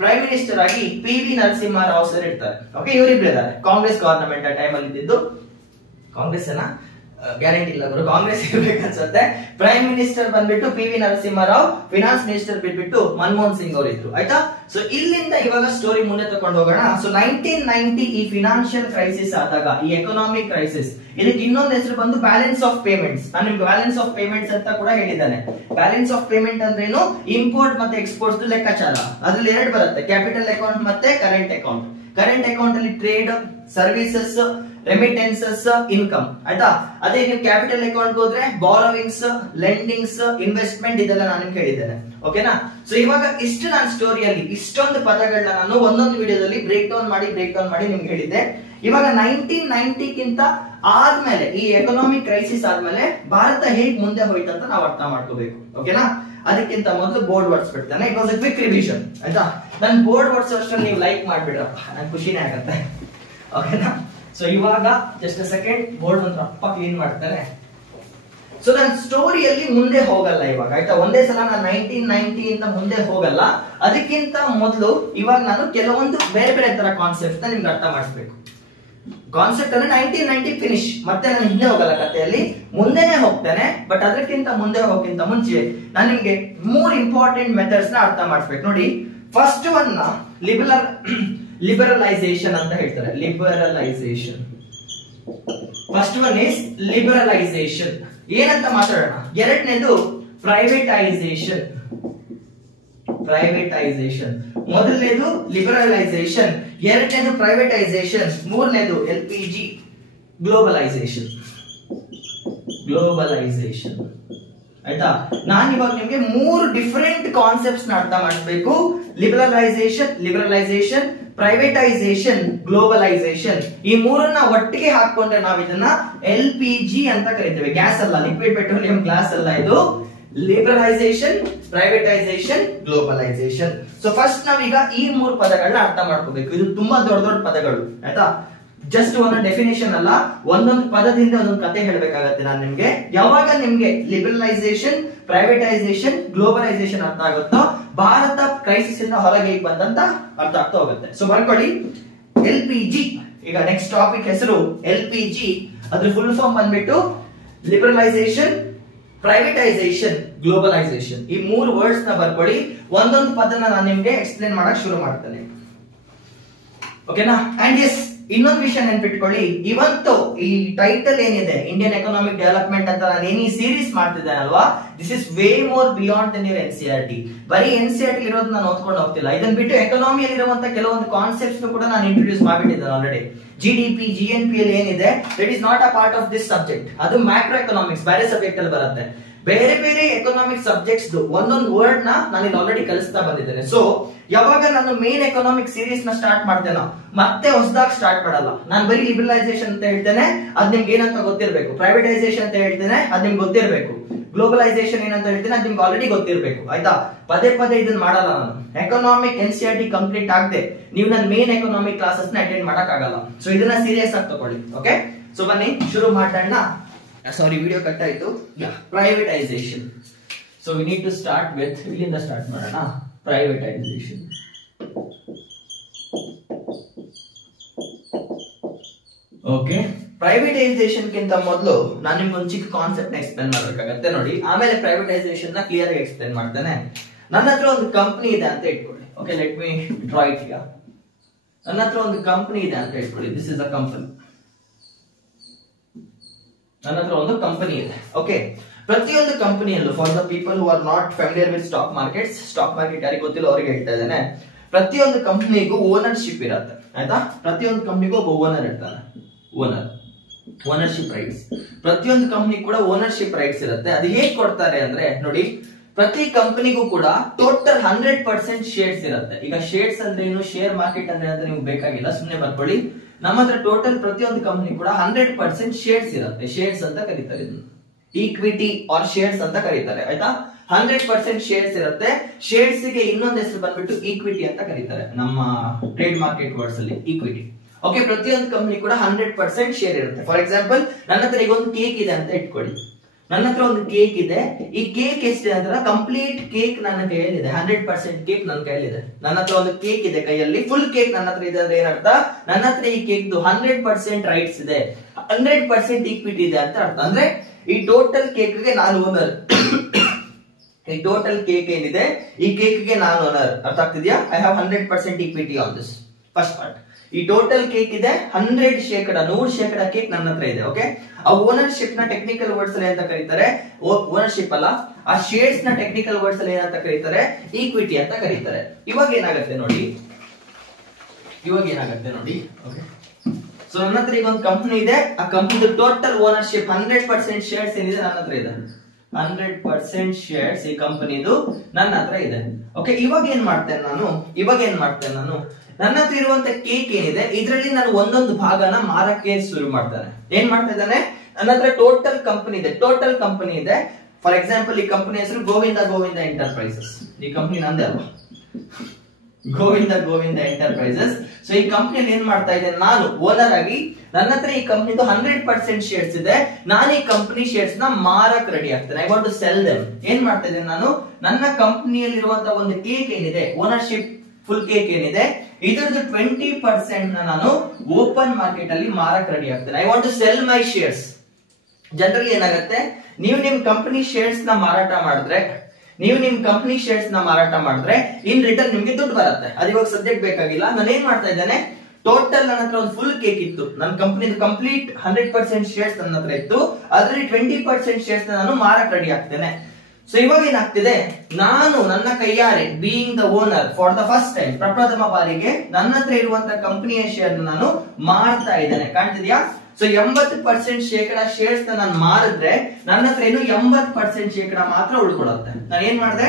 ಪ್ರೈಮ್ ಮಿನಿಸ್ಟರ್ ಆಗಿ PV ನರಸಿಂಹ ರಾವ್ ಸರ್ ಇರ್ತಾರೆ. ಓಕೆ, ಇವರಿಬ್ರು ಇದ್ದಾರೆ. ಕಾಂಗ್ರೆಸ್ ಗವರ್ನಮೆಂಟ್ ಆ ಟೈಮಲ್ಲಿ ಇದ್ದಿದ್ದು. ಕಾಂಗ್ರೆಸ್ ಏನಾ, ಗ್ಯಾರಂಟಿ ಇಲ್ಲ ಗುರು, ಕಾಂಗ್ರೆಸ್ ಇರ್ಬೇಕನ್ಸುತ್ತೆ. ಪ್ರೈಮ್ ಮಿನಿಸ್ಟರ್ ಬಂದ್ಬಿಟ್ಟು PV ನರಸಿಂಹರಾವ್, ಫಿನಾನ್ಸ್ ಮಿನಿಸ್ಟರ್ ಬಿಟ್ಬಿಟ್ಟು ಮನಮೋಹನ್ ಸಿಂಗ್ ಅವರು ಇದ್ರು. ಆಯ್ತಾ. ಸೊ ಇಲ್ಲಿಂದ ಇವಾಗ ಸ್ಟೋರಿ ಮುಂದೆ ತಕೊಂಡು ಹೋಗೋಣ. ಸೊ 1990 ಈ ಫಿನಾನ್ಷಿಯಲ್ ಕ್ರೈಸಿಸ್ ಆದಾಗ, ಈ ಎಕನಾಮಿಕ್ ಕ್ರೈಸಿಸ್, ಇದಕ್ಕೆ ಇನ್ನೊಂದು ಹೆಸರು ಬಂದು ಬ್ಯಾಲೆನ್ಸ್ ಆಫ್ ಪೇಮೆಂಟ್ಸ್. ನಾನು ನಿಮ್ಗೆ ಬ್ಯಾಲೆನ್ಸ್ ಆಫ್ ಪೇಮೆಂಟ್ಸ್ ಅಂತ ಕೂಡ ಹೇಳಿದ್ದಾನೆ. ಬ್ಯಾಲೆನ್ಸ್ ಆಫ್ ಪೇಮೆಂಟ್ ಅಂದ್ರೇನು, ಇಂಪೋರ್ಟ್ ಮತ್ತೆ ಎಕ್ಸ್ಪೋರ್ಟ್ಸ್ ಲೆಕ್ಕಾಚಾರ. ಅದ್ರಲ್ಲಿ ಎರಡು ಬರುತ್ತೆ, ಕ್ಯಾಪಿಟಲ್ ಅಕೌಂಟ್ ಮತ್ತೆ ಕರೆಂಟ್ ಅಕೌಂಟ್. ಕರೆಂಟ್ ಅಕೌಂಟ್ ಅಲ್ಲಿ ಟ್ರೇಡ್, ಸರ್ವಿಸಸ್, ರೆಮಿಟೆನ್ಸಸ್, ಇನ್ಕಮ್ ಆಯ್ತಾ. ಅದೇ ನೀವು ಕ್ಯಾಪಿಟಲ್ ಅಕೌಂಟ್ ಹೋದ್ರೆ ಬಾರೋವಿಂಗ್ಸ್, ಲೆಂಡಿಂಗ್ಸ್, ಇನ್ವೆಸ್ಟ್ಮೆಂಟ್ ಇದೆಲ್ಲ ನಾನು ಹೇಳಿದ್ದೇನೆ. ಓಕೆನಾ. ಸೊ ಇವಾಗ ಇಷ್ಟು ನಾನು ಸ್ಟೋರಿಯಲ್ಲಿ ಇಷ್ಟೊಂದು ಪದಗಳನ್ನ ನಾನು ಒಂದೊಂದು ವಿಡಿಯೋದಲ್ಲಿ ಬ್ರೇಕ್ ಡೌನ್ ಮಾಡಿ ನಿಮ್ಗೆ ಹೇಳಿದ್ದೆ. ಇವಾಗ 1990ಗಿಂತ ಆದ್ಮೇಲೆ ಈ ಎಕನಾಮಿಕ್ ಕ್ರೈಸಿಸ್ ಆದ್ಮೇಲೆ ಭಾರತ ಹೇಗ್ ಮುಂದೆ ಹೋಯ್ತು ಅಂತ ನಾವು ಅರ್ಥ ಮಾಡ್ಕೋಬೇಕು. ಓಕೆನಾ. ಅದಕ್ಕಿಂತ ಮೊದಲು ಬೋರ್ಡ್ ವರ್ಡ್ಸ್ ಬಿಡ್ತಾನೆ. It was A quick revision ಆಯ್ತಾ. ನನ್ ಬೋರ್ಡ್ ವರ್ಡ್ಸ್ ಅಷ್ಟರಲ್ಲಿ ನೀವು ಲೈಕ್ ಮಾಡ್ಬಿಡ್ರಪ್ಪ, ನನ್ ಖುಷಿನೇ ಆಗತ್ತೆ. ಓಕೆನಾ. ಸೊ ಇವಾಗ ಜಸ್ಟ್ ಅ ಸೆಕೆಂಡ್ ಬೋರ್ಡ್ ಒಂದು ಅಪ್ಪ ಕ್ಲೀನ್ ಮಾಡ್ತಾರೆ. ಸೊ ನಾನು ಸ್ಟೋರಿಯಲ್ಲಿ ಮುಂದೆ ಹೋಗಲ್ಲ ಇವಾಗ ಆಯ್ತಾ. ಒಂದೇ ಸಲ ನಾನು 1990 ಇಂದ ಮುಂದೆ ಹೋಗಲ್ಲ. ಅದಕ್ಕಿಂತ ಮೊದಲು ಇವಾಗ ನಾನು ಕೆಲವೊಂದು ಬೇರೆ ಬೇರೆ ತರ ಕಾನ್ಸೆಪ್ಟ್ ನಿಮ್ಗೆ ಅರ್ಥ ಮಾಡಿಸ್ಬೇಕು. ಕಾನ್ಸೆಪ್ಟ್ ಅಂದ್ರೆ 1990 ಫಿನಿಶ್, ಮತ್ತೆ ನಾನು ಹಿಂದೆ ಹೋಗಲ್ಲ, ಕಥೆಯಲ್ಲಿ ಮುಂದೆನೆ ಹೋಗ್ತೇನೆ. ಬಟ್ ಅದಕ್ಕಿಂತ ಮುಂದೆ ಹೋಗಕ್ಕಿಂತ ಮುಂಚೆ ನಾನು ನಿಮ್ಗೆ 3 ಇಂಪಾರ್ಟೆಂಟ್ ಮೆಥಡ್ಸ್ ನ ಅರ್ಥ ಮಾಡಿಸ್ಬೇಕು. ನೋಡಿ, ಫಸ್ಟ್ ಒನ್ ನ ಲಿಬರಲೈಸೇಷನ್ ಅಂತ ಹೇಳ್ತಾರೆ. Liberalisation first one is liberalisation. ಏನಂತ ಮಾತಾಡೋಣ. ಎರಡನೇದು ಪ್ರೈವೇಟೈಸೇಷನ್. ಮೊದಲನೇದು ಲಿಬರಲೈಸೇಷನ್, ಎರಡನೇದು ಪ್ರೈವೇಟೈಸೇಷನ್, ಮೂರನೇದು LPG ಗ್ಲೋಬಲೈಸೇಷನ್. ಆಯ್ತಾ. ನಾನು ಇವಾಗ ನಿಮ್ಗೆ 3 ಡಿಫರೆಂಟ್ ಕಾನ್ಸೆಪ್ಟ್ಸ್ ನ ಅರ್ಥ ಮಾಡಿಸ್ಬೇಕು. Liberalisation, privatisation, globalisation. ಈ ಮೂರನ್ನ ಒಟ್ಟಿಗೆ ಹಾಕೊಂಡ್ರೆ ನಾವು ಇದನ್ನ LPG ಅಂತ ಕರಿತೇವೆ. ಗ್ಯಾಸ್ ಅಲ್ಲ, ಲಿಕ್ವಿಡ್ ಪೆಟ್ರೋಲಿಯಂ ಗ್ಯಾಸ್ ಅಲ್ಲ ಇದು. Liberalisation, privatisation, globalisation. So first ನಾವೀಗ ಈ 3 ಪದಗಳನ್ನ ಅರ್ಥ ಮಾಡ್ಕೋಬೇಕು. ಇದು ತುಂಬಾ ದೊಡ್ಡ ದೊಡ್ಡ ಪದಗಳು ಆಯ್ತಾ. ಜಸ್ಟ್ ಒಂದು ಡೆಫಿನೇಷನ್ ಅಲ್ಲ, ಒಂದೊಂದು ಪದದಿಂದ ಒಂದೊಂದು ಕತೆ ಹೇಳ್ಬೇಕಾಗತ್ತೆ ನಾನು ನಿಮ್ಗೆ. ಯಾವಾಗ ನಿಮ್ಗೆ ಲಿಬರಲೈಸೇಷನ್, ಪ್ರೈವೇಟೈಸೇಷನ್, ಗ್ಲೋಬಲೈಸೇಷನ್ ಅರ್ಥ ಆಗುತ್ತೋ ಭಾರತ ಕ್ರೈಸಿಸ್ ಇಂದ ಹೊರಗೆ ಹೇಗೆ ಬಂದಂತ ಅರ್ಥ ಆಗ್ತಾ ಹೋಗುತ್ತೆ. ಸೊ ಬರ್ಕೊಳ್ಳಿ, LPG. ಈಗ ನೆಕ್ಸ್ಟ್ ಟಾಪಿಕ್ ಹೆಸರು LPG. ಅದ್ರ ಫುಲ್ ಫಾರ್ಮ್ ಬಂದ್ಬಿಟ್ಟು ಲಿಬರಲೈಸೇಷನ್, ಪ್ರೈವೇಟೈಸೇಷನ್, ಗ್ಲೋಬಲೈಸೇಷನ್. ಈ 3 ವರ್ಡ್ಸ್ ನ ಬರ್ಕೊಳ್ಳಿ. ಒಂದೊಂದು ಪದನ ನಾನು ನಿಮ್ಗೆ ಎಕ್ಸ್ಪ್ಲೇನ್ ಮಾಡಕ್ ಶುರು ಮಾಡ್ತೇನೆ. ಓಕೆನಾ. ಅಂಡ್ ಎಸ್, ಇನ್ನೊಂದು ವಿಷಯ ನೆನ್ಪಿಟ್ಕೊಳ್ಳಿ. ಇವತ್ತು ಈ ಟೈಟಲ್ ಏನಿದೆ ಇಂಡಿಯನ್ ಎಕನಾಮಿಕ್ ಡೆವಲಪ್ಮೆಂಟ್ ಅಂತ ನಾನು ಏನಿ ಸೀರೀಸ್ ಮಾಡ್ತಿದ್ದೇನೆ ಅಲ್ವಾ, this is way more beyond than your NCERT. ಬರೀ NCERT ಇರೋದು ನಾನು ಓದ್ಕೊಂಡು ಹೋಗ್ತಿಲ್ಲ. ಇದನ್ನ ಬಿಟ್ಟು ಎಕನಾಮಿಯಲ್ಲಿ ಇರುವಂತ ಕೆಲವೊಂದು ಕಾನ್ಸೆಪ್ಟ್ಸ್ ಕೂಡ ನಾನು ಇಂಟ್ರೊಡ್ಯೂಸ್ ಮಾಡಿಬಿಟ್ಟಿದ್ದೇನೆ ಆಲ್ರೆಡಿ. GDP, GNP ಅಲ್ಲಿ ಏನಿದೆ that is not a part of this subject. ಅದು ಮ್ಯಾಕ್ರೋ ಎಕನಾಮಿಕ್ಸ್ ಬೇರೆ ಸಬ್ಜೆಕ್ಟ್ ಅಲ್ಲಿ ಬರುತ್ತೆ. ಬೇರೆ ಬೇರೆ ಎಕನಾಮಿಕ್ ಸಬ್ಜೆಕ್ಟ್ಸ್ ಒಂದೊಂದು ವರ್ಡ್ ನ ನಾನು ಇಲ್ಲಿ ಆಲ್ರೆಡಿ ಕಲಿಸ್ತಾ ಬಂದಿದ್ದೇನೆ. ಸೊ ಯಾವಾಗ ನಾನು ಮೇನ್ ಎಕನಾಮಿಕ್ ಸೀರೀಸ್ ನ ಸ್ಟಾರ್ಟ್ ಮಾಡ್ತೇನೋ ಮತ್ತೆ ಹೊಸದಾಗಿ ಸ್ಟಾರ್ಟ್ ಮಾಡಲ್ಲ. ನಾನು ಬರೀ ಲಿಬರಲೈಸೇಷನ್ ಅಂತ ಹೇಳ್ತೇನೆ, ಅದ್ ನಿಮ್ಗೆ ಏನಂತ ಗೊತ್ತಿರಬೇಕು. ಪ್ರೈವೇಟೈಸೇಷನ್ ಅಂತ ಹೇಳ್ತೇನೆ, ಅದ್ ನಿಮ್ಗೆ ಗೊತ್ತಿರಬೇಕು. ಗ್ಲೋಬಲೈಸೇಷನ್ ಏನಂತ ಹೇಳ್ತೇನೆ, ಅದ್ ನಿಮ್ಗೆ ಆಲ್ರೆಡಿ ಗೊತ್ತಿರಬೇಕು ಆಯ್ತಾ. ಪದೇ ಇದನ್ನ ಮಾಡಲ್ಲ ನಾನು. ಎಕನಾಮಿಕ್ NCERT ಕಂಪ್ಲೀಟ್ ಆಗದೆ ನೀವು ನನ್ನ ಮೇನ್ ಎಕನಾಮಿಕ್ ಕ್ಲಾಸಸ್ ನ ಅಟೆಂಡ್ ಮಾಡಕ್ ಆಗಲ್ಲ. ಸೊ ಇದನ್ನ ಸೀರಿಯಸ್ ಆಗಿ ತಗೊಳ್ಳಿ. ಓಕೆ. ಸೊ ಬನ್ನಿ ಶುರು ಮಾಡೋಣ. ಸಾರಿ, ವಿಡಿಯೋ ಕಟ್ ಆಯ್ತು. Privatisation. So we need to start with, ಇಲ್ಲಿಂದ ಸ್ಟಾರ್ಟ್ ಮಾಡೋಣ. ಪ್ರೈವೇಟೈಸೇಷನ್. ಓಕೆ. ಪ್ರೈವೇಟೈಸೇಷನ್ ಗಿಂತ ಮೊದಲು ನಾನು ನಿಮ್ಗೆ ಒಂದು ಚಿಕ್ಕ ಕಾನ್ಸೆಪ್ಟ್ ಎಕ್ಸ್ಪ್ಲೇನ್ ಮಾಡಬೇಕಾಗತ್ತೆ ನೋಡಿ. ಆಮೇಲೆ ಪ್ರೈವೇಟೈಸೇಷನ್ ನ ಕ್ಲಿಯರ್ ಆಗಿ ಎಕ್ಸ್ಪ್ಲೇನ್ ಮಾಡ್ತೇನೆ. ನನ್ನ ಹತ್ರ ಒಂದು ಕಂಪನಿ ಇದೆ ಅಂತ ಇಟ್ಕೊಳ್ಳಿ. Okay, let me draw it here. ನನ್ನ ಹತ್ರ ಒಂದು ಕಂಪನಿ ಇದೆ ಅಂತ ಇಟ್ಕೊಳ್ಳಿ. This is a company. ನನ್ನ ಹತ್ರ ಒಂದು ಕಂಪನಿ ಇದೆ. ಓಕೆ. ಪ್ರತಿಯೊಂದು ಕಂಪನಿಯಲ್ಲೂ, for the people who are not familiar with stock markets, stock market ಯಾರಿಗೆ ಗೊತ್ತಿಲ್ಲ ಅವರಿಗೆ ಹೇಳ್ತಾ ಇದ್ದೇನೆ. ಪ್ರತಿಯೊಂದು ಕಂಪನಿಗೂ ಓನರ್ಶಿಪ್ ಇರುತ್ತೆ ಆಯ್ತಾ. ಪ್ರತಿಯೊಂದು ಕಂಪನಿಗೂ ಒಬ್ಬ ಓನರ್ ಇರ್ತಾನೆ. Ownership rights. ಪ್ರತಿಯೊಂದು ಕಂಪನಿ ಕೂಡ ಓನರ್ಶಿಪ್ ರೈಟ್ಸ್ ಇರುತ್ತೆ. ಅದು ಹೇಗೆ ಕೊಡ್ತಾರೆ ಅಂದ್ರೆ ನೋಡಿ, ಪ್ರತಿ ಕಂಪನಿಗೂ ಕೂಡ ಟೋಟಲ್ 100% ಶೇರ್ಸ್ ಇರುತ್ತೆ. ಈಗ ಶೇರ್ಸ್ ಅಂದ್ರೆ ಏನು, ಶೇರ್ ಮಾರ್ಕೆಟ್ ಅಂದ್ರೆ ಅಂತ ನಿಮ್ಗೆ ಬೇಕಾಗಿಲ್ಲ, ಸುಮ್ಮನೆ ಬರ್ಕೊಳ್ಳಿ. ನಮ್ಮ ಹತ್ರ ಟೋಟಲ್ ಪ್ರತಿಯೊಂದು ಕಂಪನಿ ಕೂಡ 100% ಶೇರ್ಸ್ ಇರುತ್ತೆ. ಶೇರ್ಸ್ ಅಂತ ಕರೀತಾರೆ ಇದನ್ನ. ಈಕ್ವಿಟಿ ಆರ್ ಶೇರ್ಸ್ ಅಂತ ಕರೀತಾರೆ ಆಯ್ತಾ. 100% ಶೇರ್ಸ್ ಇರುತ್ತೆ. ಶೇರ್ಸ್ ಗೆ ಇನ್ನೊಂದು ಹೆಸರು ಬಂದ್ಬಿಟ್ಟು ಈಕ್ವಿಟಿ ಅಂತ ಕರೀತಾರೆ ನಮ್ಮ ಟ್ರೇಡ್ ಮಾರ್ಕೆಟ್ ವರ್ಡ್ಸ್ ಅಲ್ಲಿ, ಈಕ್ವಿಟಿ. ಓಕೆ. ಪ್ರತಿಯೊಂದು ಕಂಪನಿ ಕೂಡ 100% ಶೇರ್ ಇರುತ್ತೆ. ಫಾರ್ ಎಕ್ಸಾಂಪಲ್, ನನ್ನ ಹತ್ರ ಈಗ ಒಂದು ಕೇಕ್ ಇದೆ ಅಂತ ಇಟ್ಕೊಳ್ಳಿ. ನನ್ನ ಹತ್ರ ಒಂದು ಕೇಕ್ ಇದೆ. ಈ ಕೇಕ್ ಎಷ್ಟಿದೆ ಅಂದ್ರೆ ಕಂಪ್ಲೀಟ್ ಕೇಕ್ ನನ್ನ ಕೈಯಲ್ಲಿದೆ. 100% ಕೇಕ್ ನನ್ನ ಕೈಯಲ್ಲಿದೆ. ನನ್ನ ಹತ್ರ ಒಂದು ಕೇಕ್ ಇದೆ ಕೈಯಲ್ಲಿ, ಫುಲ್ ಕೇಕ್ ನನ್ನ ಹತ್ರ ಇದೆ ಅಂದ್ರೆ ಏನರ್ಥ, ನನ್ನ ಹತ್ರ ಈ ಕೇಕ್ 100% ರೈಟ್ಸ್ ಇದೆ, 100% ಈಕ್ವಿಟಿ ಇದೆ ಅಂತ ಅರ್ಥ. ಅಂದ್ರೆ ಈ ಟೋಟಲ್ ಕೇಕ್ ಗೆ ನಾನು ಓನರ್. ಈ ಟೋಟಲ್ ಕೇಕ್ ಏನಿದೆ, ಈ ಕೇಕ್ ಗೆ ನಾನು ಓನರ್. ಅರ್ಥ ಆಗ್ತಿದ್ಯಾ? I have 100% equity on this. First part. ಈ ಟೋಟಲ್ ಕೇಕ್ ಇದೆ 100% ಕೇಕ್ ನನ್ನ ಹತ್ರ ಇದೆ. ಓಕೆ. ಆ ಓನರ್ಶಿಪ್ ನ ಟೆಕ್ನಿಕಲ್ ವರ್ಡ್ಸ್ ಅಲ್ಲಿ ಅಂತ ಕರೀತಾರೆ, ಓನರ್ಶಿಪ್ ಅಲ್ಲ, ಆ ಶೇರ್ಸ್ ನ ಟೆಕ್ನಿಕಲ್ ವರ್ಡ್ಸ್ ಅಲ್ಲಿ ಏನಂತ ಕರೀತಾರೆ, ಈಕ್ವಿಟಿ ಅಂತ ಕರೀತಾರೆ. ಇವಾಗ ಏನಾಗುತ್ತೆ ನೋಡಿ. ಓಕೆ. ಸೊ ನನ್ನ ಹತ್ರ ಈಗ ಒಂದು ಕಂಪನಿ ಇದೆ. ಆ ಕಂಪನಿ ಟೋಟಲ್ ಓನರ್ಶಿಪ್ 100% ಶೇರ್ಸ್ ಏನಿದೆ ನನ್ನ ಹತ್ರ ಇದೆ. 100% ಶೇರ್ಸ್ ಈ ಕಂಪನಿದು ನನ್ನ ಹತ್ರ ಇದೆ. ಓಕೆ, ಇವಾಗ ಏನ್ ಮಾಡ್ತೇನೆ ನಾನು ನನ್ನ ಹತ್ರ ಇರುವಂತ ಕೇಕ್ ಏನಿದೆ ಇದರಲ್ಲಿ ನಾನು ಒಂದೊಂದು ಭಾಗನ ಮಾರಕ್ಕೆ ಶುರು ಮಾಡ್ತಾನೆ. ಏನ್ ಮಾಡ್ತಾ ಇದ್ದಾನೆ, ನನ್ನ ಹತ್ರ ಟೋಟಲ್ ಕಂಪನಿ ಇದೆ. ಫಾರ್ ಎಕ್ಸಾಂಪಲ್ ಈ ಕಂಪನಿ ಹೆಸರು ಗೋವಿಂದ ಎಂಟರ್ಪ್ರೈಸಸ್. ಈ ಕಂಪನಿ ನಂದೇ ಅಲ್ವಾ, ಗೋವಿಂದ ಎಂಟರ್ಪ್ರೈಸಸ್. ಸೊ ಈ ಕಂಪನಿಯಲ್ಲಿ ಏನ್ ಮಾಡ್ತಾ ಇದ್ದೇನೆ, ನಾನು ಓನರ್ ಆಗಿ ನನ್ನ ಹತ್ರ ಈ ಕಂಪನಿದು 100% ಶೇರ್ಸ್ ಇದೆ. ನಾನು ಈ ಕಂಪನಿ ಶೇರ್ಸ್ ನ ಮಾರಕ್ ರೆಡಿ ಆಗ್ತೇನೆ. I want to sell them. ಏನ್ ಮಾಡ್ತಾ ಇದ್ದೇನೆ ನಾನು, ನನ್ನ ಕಂಪನಿಯಲ್ಲಿರುವಂತಹ ಒಂದು ಕೇಕ್ ಏನಿದೆ, ಓನರ್ಶಿಪ್ ಫುಲ್ ಕೇಕ್ ಏನಿದೆ, ಇದರದ್ದು 20% ನಾನು ಓಪನ್ ಮಾರ್ಕೆಟ್ ಅಲ್ಲಿ ಮಾರಕ್ ರೆಡಿ ಆಗ್ತೇನೆ. I want to sell my shares. Generally ಏನಾಗುತ್ತೆ, ನೀವು ನಿಮ್ ಕಂಪನಿ ಶೇರ್ಸ್ ನ ಮಾರಾಟ ಮಾಡಿದ್ರೆ ಇನ್ ರಿಟರ್ನ್ ನಿಮ್ಗೆ ದುಡ್ಡು ಬರುತ್ತೆ. ಅದು ಇವಾಗ ಸದ್ಯಕ್ಕೆ ಬೇಕಾಗಿಲ್ಲ. ನಾನು ಏನ್ ಮಾಡ್ತಾ ಇದ್ದೇನೆ, ಟೋಟಲ್ ನನ್ನ ಹತ್ರ ಒಂದು ಫುಲ್ ಕೇಕ್ ಇತ್ತು, ನನ್ನ ಕಂಪನಿದು ಕಂಪ್ಲೀಟ್ 100% ಶೇರ್ಸ್ ನನ್ನ ಹತ್ರ ಇತ್ತು. ಅದರಲ್ಲಿ 20% ಶೇರ್ಸ್ ನಾನು ಮಾರಕ್ ರೆಡಿ ಆಗ್ತೇನೆ. ಸೊ ಇವಾಗ ಏನಾಗ್ತಿದೆ, ನಾನು ನನ್ನ ಕೈಯಾರೆ being the owner for the first time, ಪ್ರಪ್ರಥಮ ಬಾರಿಗೆ ನನ್ನ ಹತ್ರ ಇರುವಂತಹ ಕಂಪನಿಯ ಶೇರ್ ನಾನು ಮಾರ್ತಾ ಇದ್ದೇನೆ. ಕಾಣ್ತಿದ್ಯಾ? ಸೊ 80% ಶೇಕಡ ಶೇರ್ಸ್ ನಾನು ಮಾರಿದ್ರೆ ನನ್ನ ಹತ್ರ ಏನು 80% ಶೇಕಡ ಮಾತ್ರ ಉಳ್ಕೊಳ್ಳುತ್ತೆ. ನಾನು ಏನ್ ಮಾಡಿದೆ,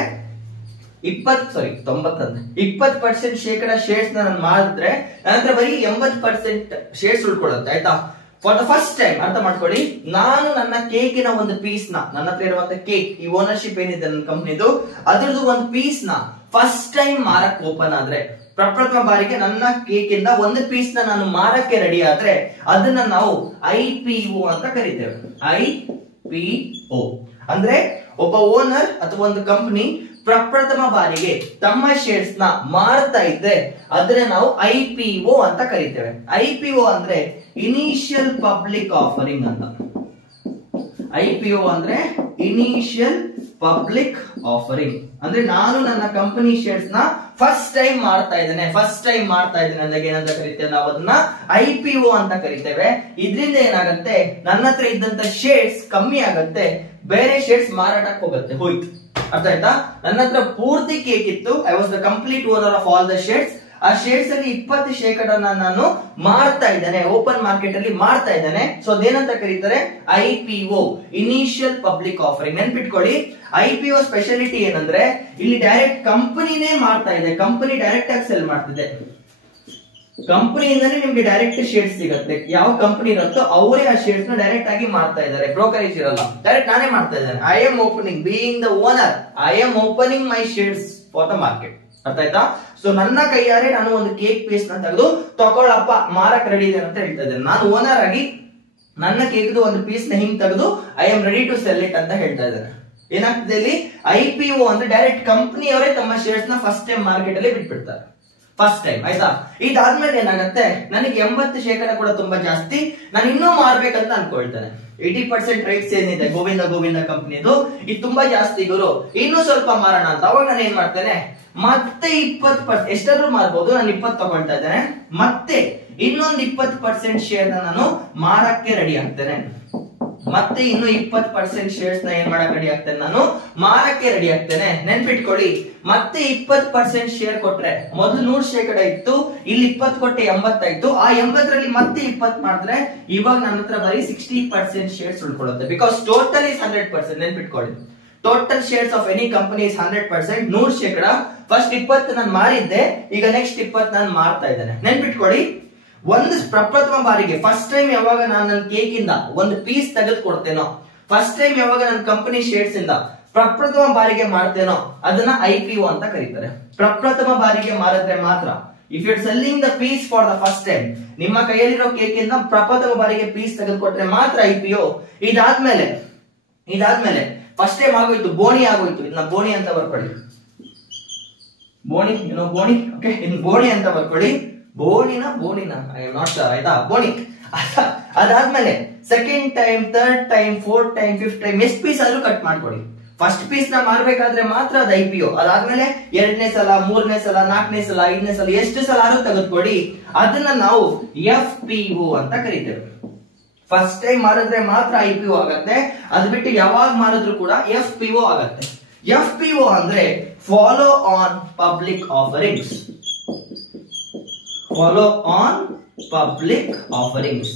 20% ಶೇಕಡ ಶೇರ್ಸ್ ನಾನು ಮಾರಿದ್ರೆ ನನ್ನ ಹತ್ರ ಬರೀ 80% ಶೇರ್ಸ್ ಉಳ್ಕೊಳ್ಳುತ್ತೆ. ಆಯ್ತಾ? ಫಾರ್ ದ ಫಸ್ಟ್ ಟೈಮ್ ಅರ್ಥ ಮಾಡ್ಕೊಳ್ಳಿ, ನಾನು ನನ್ನ ಕೇಕಿನ ಒಂದು ಪೀಸ್ ನ, ನನ್ನ ಹತ್ರ ಇರುವಂತ ಕೇಕ್, ಈ ಓನರ್ಶಿಪ್ ಏನಿದೆ ನನ್ನ ಕಂಪನಿದು, ಅದ್ರದ್ದು ಒಂದು ಪೀಸ್ ನ ಫಸ್ಟ್ ಟೈಮ್ ಮಾರಕ್ ಓಪನ್ ಆದ್ರೆ, ಪ್ರಪ್ರಥಮ ಬಾರಿಗೆ ನನ್ನ ಕೇಕ್ ಇಂದ ಒಂದು ಪೀಸ್ ನ ನಾನು ಮಾರಕ್ಕೆ ರೆಡಿ ಆದ್ರೆ ಅದನ್ನ ನಾವು IPO ಅಂತ ಕರಿತೇವೆ. IPO ಅಂದ್ರೆ ಒಬ್ಬ ಓನರ್ ಅಥವಾ ಒಂದು ಕಂಪನಿ ಪ್ರಪ್ರಥಮ ಬಾರಿಗೆ ತಮ್ಮ ಶೇರ್ಸ್ ನ ಮಾರ್ತಾ ಇದ್ರೆ ಅದನ್ನ ನಾವು IPO ಅಂತ ಕರಿತೇವೆ. IPO ಅಂದ್ರೆ ಇನಿಷಿಯಲ್ ಪಬ್ಲಿಕ್ ಆಫರಿಂಗ್ ಅಂತ. IPO ಅಂದ್ರೆ ಇನಿಷಿಯಲ್ ಪಬ್ಲಿಕ್ ಆಫರಿಂಗ್ ಅಂದ್ರೆ ನಾನು ನನ್ನ ಕಂಪನಿ ಶೇರ್ಸ್ ನ ಫಸ್ಟ್ ಟೈಮ್ ಮಾಡ್ತಾ ಇದ್ದೇನೆ ಅಂದಾಗ ಏನಂತ ಕರಿತೇವೆ, ನಾವು ಅದನ್ನ IPO ಅಂತ ಕರಿತೇವೆ. ಇದರಿಂದ ಏನಾಗುತ್ತೆ, ನನ್ನ ಹತ್ರ ಇದ್ದಂತ ಶೇರ್ಸ್ ಕಮ್ಮಿ ಆಗತ್ತೆ, ಬೇರೆ ಶೇರ್ಸ್ ಮಾರಾಟಕ್ಕೆ ಹೋಯ್ತು. ಅರ್ಥ ಆಯ್ತಾ? ನನ್ನ ಹತ್ರ ಪೂರ್ತಿ ಕೇಕ್ ಇತ್ತು, I was the complete owner of all the shares. ಆ ಶೇರ್ಸ್ ಅಲ್ಲಿ 20% ನಾನು ಮಾರ್ತಾ ಇದ್ದೇನೆ, ಓಪನ್ ಮಾರ್ಕೆಟ್ ಅಲ್ಲಿ ಮಾರ್ತಾ ಇದ್ದೇನೆ. ಸೊ ಅದೇನಂತ ಕರೀತಾರೆ, IPO, ಇನಿಷಿಯಲ್ ಪಬ್ಲಿಕ್ ಆಫರಿಂಗ್. ನೆನ್ಪಿಟ್ಕೊಳ್ಳಿ, IPO ಸ್ಪೆಷಾಲಿಟಿ ಏನಂದ್ರೆ ಇಲ್ಲಿ ಡೈರೆಕ್ಟ್ ಕಂಪನಿನೇ ಮಾಡ್ತಾ ಇದೆ, ಕಂಪನಿ ಡೈರೆಕ್ಟ್ ಆಗಿ ಸೆಲ್ ಮಾಡ್ತಿದೆ. ಕಂಪನಿಯಿಂದನೇ ನಿಮ್ಗೆ ಡೈರೆಕ್ಟ್ ಶೇರ್ಸ್ ಸಿಗುತ್ತೆ. ಯಾವ ಕಂಪನಿ ಇರುತ್ತೋ ಅವರೇ ಆ ಶೇರ್ಸ್ ನ ಡೈರೆಕ್ಟ್ ಆಗಿ ಮಾಡ್ತಾ ಇದ್ದಾರೆ, ಬ್ರೋಕರೇಜ್ ಇರಲ್ಲ, ಡೈರೆಕ್ಟ್ ನಾನೇ ಮಾಡ್ತಾ ಇದ್ದೇನೆ. I am opening, being the owner, I am opening my shares for the market. ಅರ್ಥ ಆಯ್ತಾ? ಸೊ ನನ್ನ ಕೈಯಾರೆ ನಾನು ಒಂದು ಕೇಕ್ ಪೀಸ್ ನ ತೆಗೆದು ತಗೊಳ್ಳಪ್ಪ ಮಾರಕ್ ರೆಡಿ ಇದೆ ಅಂತ ಹೇಳ್ತಾ ಇದ್ದೇನೆ. ನಾನು ಓನರ್ ಆಗಿ ನನ್ನ ಕೇಕ್ದು ಒಂದು ಪೀಸ್ ನ ಹಿಂಗ್ ತೆಗೆದು I am ready to sell it ಅಂತ ಹೇಳ್ತಾ ಇದ್ದೇನೆ. ಏನಾಗ್ತದೆ ಇಲ್ಲಿ, IPO ಅಂದ್ರೆ ಡೈರೆಕ್ಟ್ ಕಂಪನಿಯವರೇ ತಮ್ಮ ಶೇರ್ಸ್ ನ ಫಸ್ಟ್ ಟೈಮ್ ಮಾರ್ಕೆಟ್ ಅಲ್ಲಿ ಬಿಟ್ಬಿಡ್ತಾರೆ, ಫಸ್ಟ್ ಟೈಮ್. ಆಯ್ತಾ? ಇದಾದ್ಮೇಲೆ ಏನಾಗುತ್ತೆ, ನನಗೆ 80% ಕೂಡ ತುಂಬಾ ಜಾಸ್ತಿ, ನಾನು ಇನ್ನೂ ಮಾರ್ಬೇಕಂತ ಅನ್ಕೊಳ್ತೇನೆ. 80% ರೈಟ್ಸ್ ಏನಿದೆ ಗೋವಿಂದ ಕಂಪನಿದು, ಇದು ತುಂಬಾ ಜಾಸ್ತಿ ಗುರು, ಇನ್ನೂ ಸ್ವಲ್ಪ ಮಾರೋಣ ಅಂತ. ಅವಾಗ ನಾನು ಏನ್ ಮಾಡ್ತೇನೆ, ಮತ್ತೆ 20% ಎಷ್ಟಾದ್ರೂ ಮಾರ್ಬೋದು, ನಾನು 20 ತಗೊಳ್ತಾ ಇದ್ದೇನೆ, ಮತ್ತೆ ಇನ್ನೊಂದು 20% ಶೇರ್ ನಾನು ಮಾರಕ್ಕೆ ರೆಡಿ ಆಗ್ತೇನೆ. ಮತ್ತೆ ಇನ್ನು 20% ಶೇರ್ಸ್ ನ ಏನ್ ಮಾಡಕ್ ರೆಡಿ ಆಗ್ತೇನೆ, ನಾನು ಮಾರಕ್ಕೆ ರೆಡಿ ಆಗ್ತೇನೆ. ನೆನ್ಪಿಟ್ಕೊಳ್ಳಿ, ಮತ್ತೆ 20% ಶೇರ್ ಕೊಟ್ರೆ, ಮೊದಲು 100% ಇತ್ತು, ಇಲ್ಲಿ 20 ಕೊಟ್ಟೆ 80 ಆಯ್ತು. ಆ 80ರಲ್ಲಿ ಮತ್ತೆ 20 ಮಾಡಿದ್ರೆ ಇವಾಗ ನನ್ನ ಹತ್ರ ಬರೀ 60% ಶೇರ್ಸ್ ಉಳ್ಕೊಳ್ಳುತ್ತೆ. Because total is 100%. ನೆನ್ಪಿಟ್ಕೊಳ್ಳಿ, total shares of any company is 100%, 100%. First 20 ನಾನು ಮಾರಿದ್ದೆ, ಈಗ ನೆಕ್ಸ್ಟ್ 20 ನಾನು ಮಾರ್ತಾ ಇದ್ದೇನೆ. ನೆನ್ಪಿಟ್ಕೊಳ್ಳಿ, ಒಂದು ಪ್ರಪ್ರಥಮ ಬಾರಿಗೆ ಫಸ್ಟ್ ಟೈಮ್ ಯಾವಾಗ ನಾನು ನನ್ನ ಕೇಕ್ ಇಂದ ಒಂದು ಪೀಸ್ ತೆಗೆದು ಕೊಡ್ತೇನೋ, ಫಸ್ಟ್ ಟೈಮ್ ಯಾವಾಗ ನನ್ನ ಕಂಪನಿ ಶೇರ್ಸ್ ಇಂದ ಪ್ರಪ್ರಥಮ ಬಾರಿಗೆ ಮಾಡ್ತೇನೋ ಅದನ್ನ IPO ಅಂತ ಕರೀತಾರೆ. ಪ್ರಪ್ರಥಮ ಬಾರಿಗೆ ಮಾರಿದ್ರೆ ಮಾತ್ರ, if you are selling the piece for the first time, ನಿಮ್ಮ ಕೈಯಲ್ಲಿರೋ ಕೇಕ್ ಇಂದ ಪ್ರಪ್ರಥಮ ಬಾರಿಗೆ ಪೀಸ್ ತೆಗೆದು ಕೊಟ್ರೆ ಮಾತ್ರ IPO. ಇದಾದ್ಮೇಲೆ ಫಸ್ಟ್ ಟೈಮ್ ಆಗೋಯ್ತು, ಬೋಣಿ ಆಗೋಯ್ತು, ಇದನ್ನ ಬೋಣಿ ಅಂತ ಬರ್ಕೊಳ್ಳಿ. ಬೋಣಿ ಓಕೆ, ಇನ್ ಬೋಣಿ ಅಂತ ಬರ್ಕೊಳ್ಳಿ. ಬೋಣಿನ ಐ ಆಮ್ ನಾಟ್ ಶೋರ್. ಆಯ್ತಾ? ಬೋಣಿ. ಅದಾದ್ಮೇಲೆ second time, third time, fourth time, fifth time ಎಷ್ಟು ಪೀಸ್ ಆದ್ರೂ ಕಟ್ ಮಾಡ್ಕೊಡಿ. ಫಸ್ಟ್ ಪೀಸ್ ನ ಮಾರ್ಬೇಕಾದ್ರೆ ಮಾತ್ರ ಅದು IPO. ಅದಾದ್ಮೇಲೆ 2ನೇ ಸಲ, 3ನೇ ಸಲ, 4ನೇ ಸಲ, 5ನೇ ಸಲ, ಎಷ್ಟು ಸಲ ಆದ್ರೂ ತೆಗೆದುಕೊಡಿ. ಅದನ್ನ ನಾವು FPO ಅಂತ ಕರೀತೇವೆ. ಫಸ್ಟ್ ಟೈಮ್ ಮಾರಿದ್ರೆ ಮಾತ್ರ IPO ಆಗತ್ತೆ, ಅದು ಬಿಟ್ಟು ಯಾವಾಗ ಮಾರಿದ್ರು ಕೂಡ FPO ಆಗತ್ತೆ. FPO ಅಂದ್ರೆ follow on public offerings. Follow on public offerings.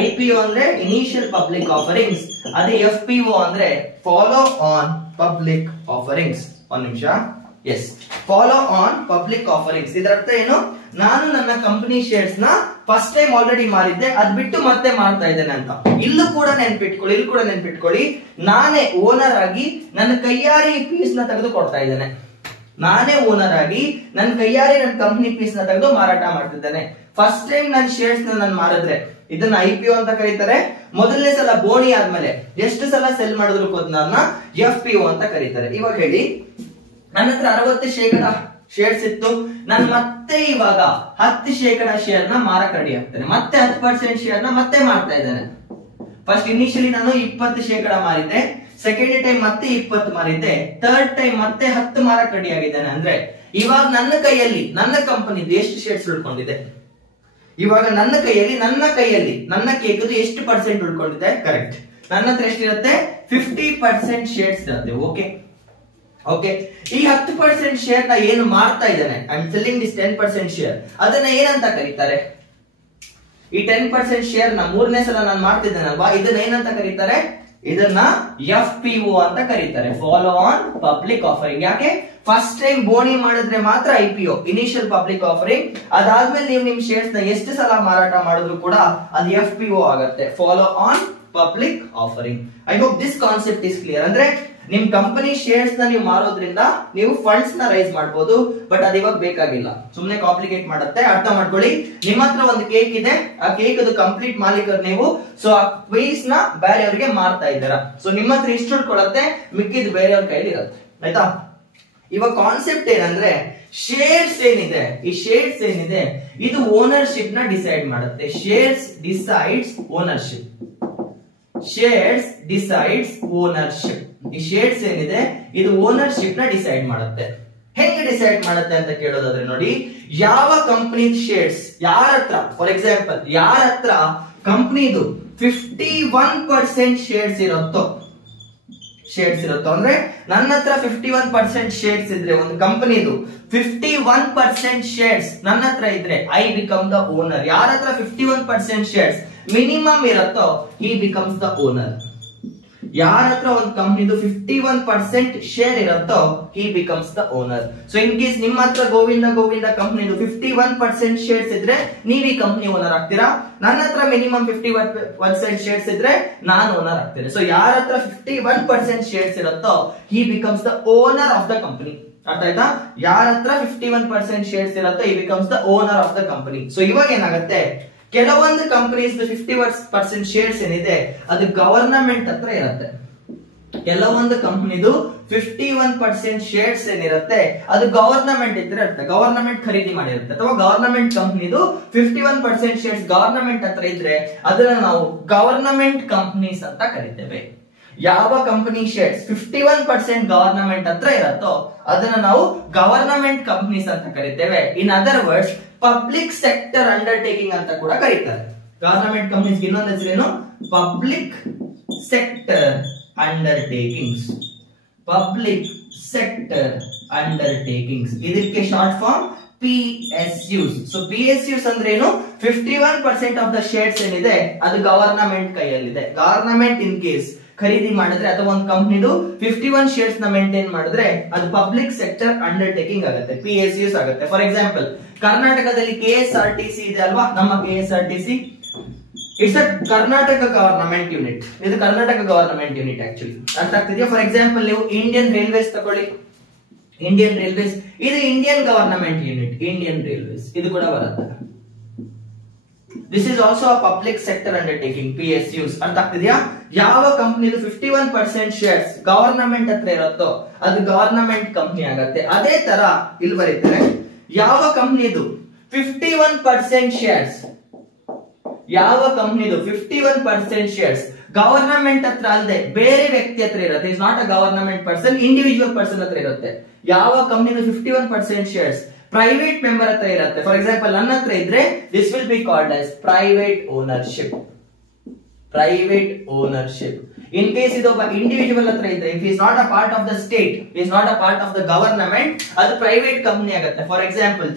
IPO ಅಂದ್ರೆ ಇನಿಷಿಯಲ್ ಪಬ್ಲಿಕ್ ಆಫರಿಂಗ್ಸ್, ಅದೇ FPO ಅಂದ್ರೆ ಫಾಲೋ ಆನ್ ಪಬ್ಲಿಕ್ ಆಫರಿಂಗ್ಸ್. ಒಂದ್ ನಿಮಿಷ. Yes, follow on public offerings. ಇದರ ಅರ್ಥ ಏನು? ನಾನು ನನ್ನ ಕಂಪನಿ ಶೇರ್ಸ್ ನ ಫಸ್ಟ್ ಟೈಮ್ ಆಲ್ರೆಡಿ ಮಾರಿದ್ದೆ, ಅದ್ ಬಿಟ್ಟು ಮತ್ತೆ ಮಾಡ್ತಾ ಇದ್ದೇನೆ ಅಂತ. ಇಲ್ಲೂ ಕೂಡ ನೆನ್ಪಿಟ್ಕೊಳ್ಳಿ, ನಾನೇ ಓನರ್ ಆಗಿ ನನ್ನ ಕೈಯಾರೆ ಈ ಪೀಸ್ ನ ತೆಗೆದು ಕೊಡ್ತಾ ಇದ್ದೇನೆ. ನಾನೇ ಓನರ್ ಆಗಿ ನನ್ನ ಕೈಯಾರೆ ನನ್ನ ಕಂಪನಿ ಪೀಸ್ ನ ತೆಗೆದು ಮಾರಾಟ ಮಾಡ್ತಿದ್ದೇನೆ. ಫಸ್ಟ್ ಟೈಮ್ ನನ್ನ ಶೇರ್ಸ್ ನಾನು ಮಾರಿದ್ರೆ ಇದನ್ನ IPO ಅಂತ ಕರೀತಾರೆ. ಮೊದಲನೇ ಸಲ ಬೋಣಿ ಆದ್ಮೇಲೆ ಎಷ್ಟು ಸಲ ಸೆಲ್ ಮಾಡಿದ್ರು ಅದನ್ನ FPO ಅಂತ ಕರೀತಾರೆ. ಇವಾಗ ಹೇಳಿ, ನನ್ನ ಹತ್ರ 60% ಶೇರ್ಸ್ ಇತ್ತು, ನಾನು ಮತ್ತೆ ಇವಾಗ 10% ಶೇರ್ ನ ಮಾರಕ್ ರೆಡಿ ಆಗ್ತೇನೆ. ಮತ್ತೆ 10% ಶೇರ್ ನ ಮತ್ತೆ ಮಾಡ್ತಾ ಇದ್ದೇನೆ. ಫಸ್ಟ್ ಇನಿಷಿಯಲಿ ನಾನು 20% ಮಾರಿದ್ದೆ, ಸೆಕೆಂಡ್ ಟೈಮ್ ಮತ್ತೆ 20 ಮಾರಿದ್ದೆ, ಥರ್ಡ್ ಟೈಮ್ ಮತ್ತೆ 10 ಮಾರಕ್ ರೆಡಿ ಆಗಿದ್ದೇನೆ. ಅಂದ್ರೆ ಇವಾಗ ನನ್ನ ಕೈಯಲ್ಲಿ ನನ್ನ ಕಂಪನಿದು ಎಷ್ಟು ಶೇರ್ಸ್ ಉಳ್ಕೊಂಡಿದೆ? ಇವಾಗ ನನ್ನ ಕೈಯಲ್ಲಿ ನನ್ನ ಕೇಕದು ಎಷ್ಟು ಪರ್ಸೆಂಟ್ ಉಳ್ಕೊಂಡಿದೆ? ಕರೆಕ್ಟ್. ನನ್ನ ಹತ್ರ ಎಷ್ಟಿರುತ್ತೆ? 50% ಶೇರ್ಸ್ ಇರುತ್ತೆ. ಓಕೆ, ಈ 10% ಶೇರ್ ನ ಏನು ಮಾಡ್ತಾ ಇದ್ದಾನೆ? I am selling this 10% share. ಅದನ್ನ ಏನಂತ ಕರೀತಾರೆ? ಈ 10% ಶೇರ್ ನ ಮೂರನೇ ಸಲ ನಾನು ಮಾಡ್ತಿದ್ದೇನಲ್ವಾ, ಇದನ್ನ ಏನಂತ ಕರೀತಾರೆ? ಇದನ್ನ FPO ಅಂತ ಕರೀತಾರೆ, ಫಾಲೋ ಆನ್ ಪಬ್ಲಿಕ್ ಆಫರಿಂಗ್. ಯಾಕೆ? ಫಸ್ಟ್ ಟೈಮ್ ಬೋಣಿ ಮಾಡಿದ್ರೆ ಮಾತ್ರ IPO, ಇನಿಷಿಯಲ್ ಪಬ್ಲಿಕ್ ಆಫರಿಂಗ್. ಅದಾದ್ಮೇಲೆ ನೀವು ನಿಮ್ ಶೇರ್ಸ್ ನ ಎಷ್ಟು ಸಲ ಮಾರಾಟ ಮಾಡಿದ್ರು ಕೂಡ ಅದು FPO ಆಗುತ್ತೆ, follow on public offering. I hope this concept is clear. ಅಂದ್ರೆ ನಿಮ್ ಕಂಪನಿ ಶೇರ್ಸ್ ನ ನೀವು ಮಾರೋದ್ರಿಂದ ನೀವು ಫಂಡ್ಸ್ ನ ರೈಸ್ ಮಾಡಬಹುದು, ಬಟ್ ಅದು ಇವಾಗ ಬೇಕಾಗಿಲ್ಲ, ಸುಮ್ನೆ ಕಾಂಪ್ಲಿಕೇಟ್ ಮಾಡುತ್ತೆ. ಅರ್ಥ ಮಾಡ್ಕೊಳ್ಳಿ. ನಿಮ್ಮ ಹತ್ರ ಒಂದು ಕೇಕ್ ಇದೆ, ಆ ಕೇಕ್ ಅದು ಕಂಪ್ಲೀಟ್ ಮಾಲೀಕರು ನೀವು. ಸೊ ಆ ಪೀಸ್ ನ ಬೇರೆಯವರಿಗೆ ಮಾರ್ತಾ ಇದ್ದೀರಾ. ಸೊ ನಿಮ್ಮ ಹತ್ರ ಇಷ್ಟು ಉಳ್ಕೊಳ್ಳುತ್ತೆ, ಮಿಕ್ಕಿದ್ ಬೇರೆಯವ್ರ ಕೈಲಿ ಇರುತ್ತೆ. ಆಯ್ತಾ? ಇವಾಗ ಕಾನ್ಸೆಪ್ಟ್ ಏನಂದ್ರೆ, ಶೇರ್ಸ್ ಏನಿದೆ, ಈ ಶೇರ್ಸ್ ಏನಿದೆ ಇದು ಓನರ್ಶಿಪ್ ನ ಡಿಸೈಡ್ ಮಾಡುತ್ತೆ. Shares decides ownership. Shares decides ownership. ಈ ಶೇರ್ಸ್ ಏನಿದೆ ಇದು ಓನರ್ಶಿಪ್ ನ ಡಿಸೈಡ್ ಮಾಡುತ್ತೆ. ಹೆಂಗೆ ಡಿಸೈಡ್ ಮಾಡುತ್ತೆ ಅಂತ ಕೇಳೋದಾದ್ರೆ ನೋಡಿ, ಯಾವ ಕಂಪನಿ ಶೇರ್ಸ್ ಯಾರ ಹತ್ರ, ಫಾರ್ ಎಕ್ಸಾಂಪಲ್ ಯಾರ ಹತ್ರ ಕಂಪನಿದು 51% ಶೇರ್ಸ್ ಇರುತ್ತೋ ಅಂದ್ರೆ ನನ್ನ ಹತ್ರ 51% ಶೇರ್ಸ್ ಇದ್ರೆ, ಒಂದು ಕಂಪನಿದು 51% ಶೇರ್ಸ್ ನನ್ನ ಹತ್ರ ಇದ್ರೆ ಐ ಬಿಕಮ್ ದ ಓನರ್. ಯಾರ ಹತ್ರ 51% ಶೇರ್ಸ್ ಮಿನಿಮಮ್ ಇರುತ್ತೋ ಹಿ ಬಿಕಮ್ಸ್ ದ ಓನರ್. ಯಾರ ಹತ್ರ ಒಂದು ಕಂಪನಿದು 51% ಶೇರ್ ಇರುತ್ತೋ he becomes the owner. So in case ನಿಮ್ಮ ಹತ್ರ ಗೋವಿಂದ ಕಂಪನಿದು 51% ಶೇರ್ಸ್ ಇದ್ರೆ ನೀವು ಈ ಕಂಪನಿ ಓನರ್ ಆಗ್ತೀರಾ. ನನ್ನ ಹತ್ರ ಮಿನಿಮಮ್ 51% ಶೇರ್ಸ್ ಇದ್ರೆ ನಾನು ಓನರ್ ಆಗ್ತೇನೆ. ಸೊ ಯಾರ ಹತ್ರ 51% ಶೇರ್ಸ್ ಇರುತ್ತೋ he becomes the owner of the company. ಅರ್ಥ ಆಯ್ತಾ? ಯಾರ ಹತ್ರ 51% ಶೇರ್ಸ್ ಇರುತ್ತೋ he becomes the owner of the company. So ಇವಾಗ ಏನಾಗುತ್ತೆ, ಕೆಲವೊಂದು ಕಂಪನೀಸ್ 50% ಶೇರ್ಸ್ ಏನಿದೆ ಅದು ಗವರ್ನಮೆಂಟ್ ಹತ್ರ ಇರುತ್ತೆ. ಕೆಲವೊಂದು ಕಂಪನಿದು 51% ಶೇರ್ಸ್ ಏನಿರುತ್ತೆ ಅದು ಗವರ್ನಮೆಂಟ್ ಇದ್ರೆ ಇರುತ್ತೆ, ಗವರ್ನಮೆಂಟ್ ಖರೀದಿ ಮಾಡಿರುತ್ತೆ. ಅಥವಾ ಗವರ್ನಮೆಂಟ್ ಕಂಪನಿದು 51% ಶೇರ್ಸ್ ಗವರ್ನಮೆಂಟ್ ಹತ್ರ ಇದ್ರೆ ಅದನ್ನ ನಾವು ಗವರ್ನಮೆಂಟ್ ಕಂಪನೀಸ್ ಅಂತ ಕರಿತೇವೆ. ಯಾವ ಕಂಪನಿ ಶೇರ್ಸ್ 51% ಗವರ್ನಮೆಂಟ್ ಹತ್ರ ಇರುತ್ತೋ ಅದನ್ನ ನಾವು ಗವರ್ನಮೆಂಟ್ ಕಂಪನೀಸ್ ಅಂತ ಕರಿತೇವೆ. In other words public sector undertaking ಅಂತ ಕೂಡ ಕರೀತಾರೆ. ಗವರ್ನಮೆಂಟ್ ಕಂಪನೀಸ್ ಇನ್ನೊಂದು ಹೆಸರೇನು? Public sector undertakings. Public sector undertakings, ಇದಕ್ಕೆ short form PSUs. So PSUs ಅಂದ್ರೆ ಏನು? 51% ಆಫ್ ದ ಶೇರ್ಸ್ ಏನಿದೆ ಅದು ಗವರ್ನಮೆಂಟ್ ಕೈಯಲ್ಲಿದೆ. ಗವರ್ನಮೆಂಟ್ ಇನ್ ಕೇಸ್ ಖರೀದಿ ಮಾಡಿದ್ರೆ ಅಥವಾ ಒಂದು ಕಂಪನಿದು 51 ಶೇರ್ಸ್ ನ ಮೇಂಟೈನ್ ಮಾಡಿದ್ರೆ ಅದು ಪಬ್ಲಿಕ್ ಸೆಕ್ಟರ್ ಅಂಡರ್ಟೇಕಿಂಗ್ ಆಗುತ್ತೆ, PSUs ಆಗುತ್ತೆ. ಫಾರ್ ಎಕ್ಸಾಂಪಲ್ ಕರ್ನಾಟಕದಲ್ಲಿ KSRTC ಇದೆ ಅಲ್ವಾ, ನಮ್ಮ KSRTC it's a Karnataka government unit. ಇದು ಕರ್ನಾಟಕ ಗವರ್ನಮೆಂಟ್ ಯೂನಿಟ್ ಆಕ್ಚುಲಿ. ಅರ್ಥ ಆಗ್ತಿದೆಯಾ? ಫಾರ್ ಎಕ್ಸಾಂಪಲ್ ನೀವು ಇಂಡಿಯನ್ ರೈಲ್ವೇಸ್ ತಗೊಳ್ಳಿ. ಇಂಡಿಯನ್ ರೈಲ್ವೇಸ್ ಇದು Indian government unit. Indian railways ಇದು ಕೂಡ ಬರುತ್ತೆ. This is also a public sector undertaking, PSUs. ಅರ್ಥ ಆಗ್ತಿದೆಯಾ? ಯಾವ ಕಂಪನಿದು 51% ಶೇರ್ಸ್ ಗವರ್ನಮೆಂಟ್ ಹತ್ರ ಇರುತ್ತೋ ಅದು ಗವರ್ನಮೆಂಟ್ ಕಂಪನಿ ಆಗುತ್ತೆ. ಅದೇ ತರ ಇಲ್ಲಿ ಬರೀತಾರೆ, ಯಾವ ಕಂಪನಿದು 51% ಶೇರ್ಸ್, ಯಾವ ಕಂಪನಿದು 51% ಶೇರ್ಸ್ ಗವರ್ನಮೆಂಟ್ ಹತ್ರ ಅಲ್ಲದೆ ಬೇರೆ ವ್ಯಕ್ತಿ ಹತ್ರ ಇರುತ್ತೆ, is not a government person, individual person ಹತ್ರ ಇರುತ್ತೆ. ಯಾವ ಕಂಪನಿದು 51% ಶೇರ್ಸ್ ಪ್ರೈವೇಟ್ ಮೆಂಬರ್ ಹತ್ರ ಇರುತ್ತೆ, ಫಾರ್ ಎಕ್ಸಾಂಪಲ್ ನನ್ನ ಹತ್ರ ಇದ್ರೆ this will be called as private ownership. Private ownership. In case ಇದು ಒಬ್ಬ ಇಂಡಿವಿಜುವಲ್ ಹತ್ರ ಇದ್ರೆ, if is not a part of the state, is not a part of the government, ಅದು ಪ್ರೈವೇಟ್ ಕಂಪನಿ ಆಗುತ್ತೆ. ಫಾರ್ ಎಕ್ಸಾಂಪಲ್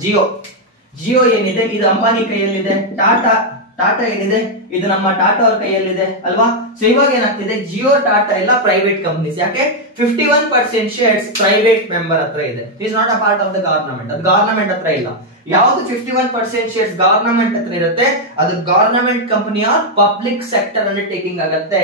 ಜಿಯೋ ಏನಿದೆ ಇದು ಅಂಬಾನಿ ಕೈಯಲ್ಲಿದೆ, ಟಾಟಾ ಏನಿದೆ ಇದು ನಮ್ಮ ಟಾಟಾ ಅವ್ರ ಕೈಯಲ್ಲಿದೆ ಅಲ್ವಾ. ಸೊ ಇವಾಗ ಏನಾಗ್ತಿದೆ, ಜಿಯೋ ಟಾಟಾ ಎಲ್ಲ ಪ್ರೈವೇಟ್ ಕಂಪನೀಸ್. ಯಾಕೆ 51% ಶೇರ್ಸ್ ಪ್ರೈವೇಟ್ ಮೆಂಬರ್ ಹತ್ರ ಇದೆ, is not a part of the government. ಅದು ಗವರ್ನಮೆಂಟ್ ಹತ್ರ ಇಲ್ಲ. ಯಾವ್ದು 51% ಶೇರ್ಸ್ ಗವರ್ನಮೆಂಟ್ ಹತ್ರ ಇರುತ್ತೆ ಅದು ಗವರ್ನಮೆಂಟ್ ಕಂಪನಿಯ ಪಬ್ಲಿಕ್ ಸೆಕ್ಟರ್ ಅಂಡರ್ಟೇಕಿಂಗ್ ಆಗುತ್ತೆ.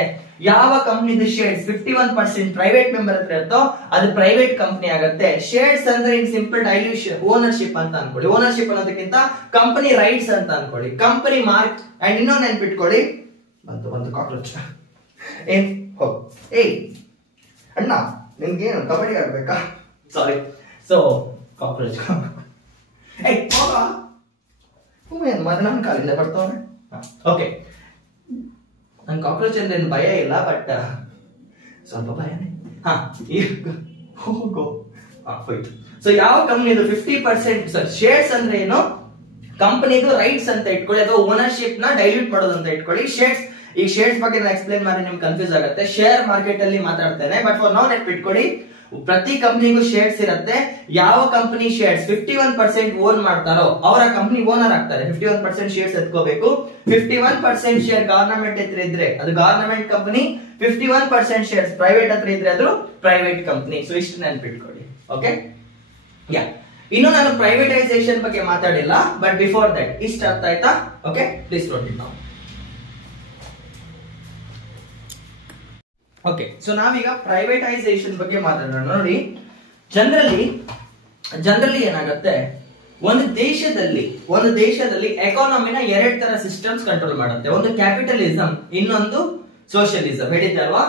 ಯಾವ ಕಂಪನಿದ ಶೇರ್ಸ್ 51% ಪ್ರೈವೇಟ್ ಮೆಂಬರ್ ಹತ್ರ ಇರುತ್ತೋ ಅದು ಪ್ರೈವೇಟ್ ಕಂಪನಿ ಆಗುತ್ತೆ. ಶೇರ್ಸ್ ಅಂದ್ರೆ ಇನ್ ಸಿಂಪಲ್ ಡೈಲ್ಯೂಷನ್ ಓನರ್ಶಿಪ್ ಅಂತ ಅನ್ಕೊಳ್ಳಿ. ಓನರ್ಶಿಪ್ ಅನ್ನೋದಕ್ಕಿಂತ ಕಂಪನಿ ರೈಟ್ಸ್ ಅಂತ ಅನ್ಕೊಳ್ಳಿ, ಕಂಪನಿ ಮಾರ್ಕ್. ಅಂಡ್ ಇನ್ನೊಂದು ನೆನ್ಪಿಟ್ಕೊಳ್ಳಿ, ಬಂತು ಕಾಕ್ರೋಚ್ ಏನ್ ಏಯ್ ಅಣ್ಣ ನಿನ್ಗೇನು ಕಬಡ್ಡಿ ಆಡ್ಬೇಕಾ? ಸಾರಿ. ಸೊ ಕಾಕ್ರೋಚ್ ನನ್ನ ಕಾಲಿಂದ ಬರ್ತವನೆ. ಓಕೆ, ನನ್ ಕಾಕ್ರೋಚ್ ಅಂದ್ರೆ ಭಯ ಇಲ್ಲ, ಬಟ್ ಸ್ವಲ್ಪ ಭಯನೇ. ಹೋಯ್ತು. ಸೊ ಯಾವ ಕಂಪನಿದು 50% ಶೇರ್ಸ್ ಅಂದ್ರೆ ಏನು, ಕಂಪನಿದು ರೈಟ್ಸ್ ಅಂತ ಇಟ್ಕೊಳ್ಳಿ, ಅಥವಾ ಓನರ್ಶಿಪ್ ನ ಡೈಲ್ಯೂಟ್ ಮಾಡೋದು ಅಂತ ಇಟ್ಕೊಳ್ಳಿ. ಶೇರ್ಸ್, ಈ ಶೇರ್ಸ್ ಬಗ್ಗೆ ನಾನು ಎಕ್ಸ್ಪ್ಲೇನ್ ಮಾಡಿ ನಿಮ್ಗೆ ಕನ್ಫ್ಯೂಸ್ ಆಗುತ್ತೆ. ಶೇರ್ ಮಾರ್ಕೆಟ್ ಅಲ್ಲಿ ಮಾತಾಡ್ತೇನೆ, ಬಟ್ ಫಾರ್ ನೌ ನೆನ್ಪಿಟ್ಕೊಳ್ಳಿ, ಪ್ರತಿ ಕಂಪನಿಗೂ ಶೇರ್ಸ್ ಇರುತ್ತೆ. ಯಾವ ಕಂಪನಿ ಶೇರ್ಸ್ 51% ಓನ್ ಮಾಡ್ತಾರೋ ಅವರ ಕಂಪನಿ ಓನರ್ ಆಗ್ತಾರೆ. 51% ಶೇರ್ಸ್ ಎತ್ಕೋಬೇಕು. 51% ಶೇರ್ ಗವರ್ನಮೆಂಟ್ ಹತ್ರ ಇದ್ರೆ ಅದು ಗವರ್ನಮೆಂಟ್ ಕಂಪನಿ, 51% ಶೇರ್ಸ್ ಪ್ರೈವೇಟ್ ಹತ್ರ ಇದ್ರೆ ಅದು ಪ್ರೈವೇಟ್ ಕಂಪನಿ. ಸೊ ಇಷ್ಟು ನೆನ್ಪಿಟ್ಕೊಳ್ಳಿ. ಓಕೆ, ಯಾ. ಇನ್ನು ನಾನು ಪ್ರೈವೇಟೈಸೇಷನ್ ಬಗ್ಗೆ ಮಾತಾಡಿಲ್ಲ, ಬಟ್ ಬಿಫೋರ್ ದಟ್ ಇಷ್ಟ ಅರ್ಥ ಆಯ್ತಾ? Okay, please note it now. Okay, so ನಾವೀಗ ಪ್ರೈವೇಟೈಸೇಷನ್ ಬಗ್ಗೆ ಮಾತಾಡೋಣ. ನೋಡಿ, ಜನರಲಿ ಏನಾಗುತ್ತೆ, ಒಂದು ದೇಶದಲ್ಲಿ ಎಕಾನಮಿನ 2 ತರ ಸಿಸ್ಟಮ್ಸ್ ಕಂಟ್ರೋಲ್ ಮಾಡುತ್ತೆ. ಒಂದು ಕ್ಯಾಪಿಟಲಿಸಂ, ಇನ್ನೊಂದು ಸೋಷಿಯಲಿಸಂ. ಹೇಳಿದ್ದೆ ಅಲ್ವಾ,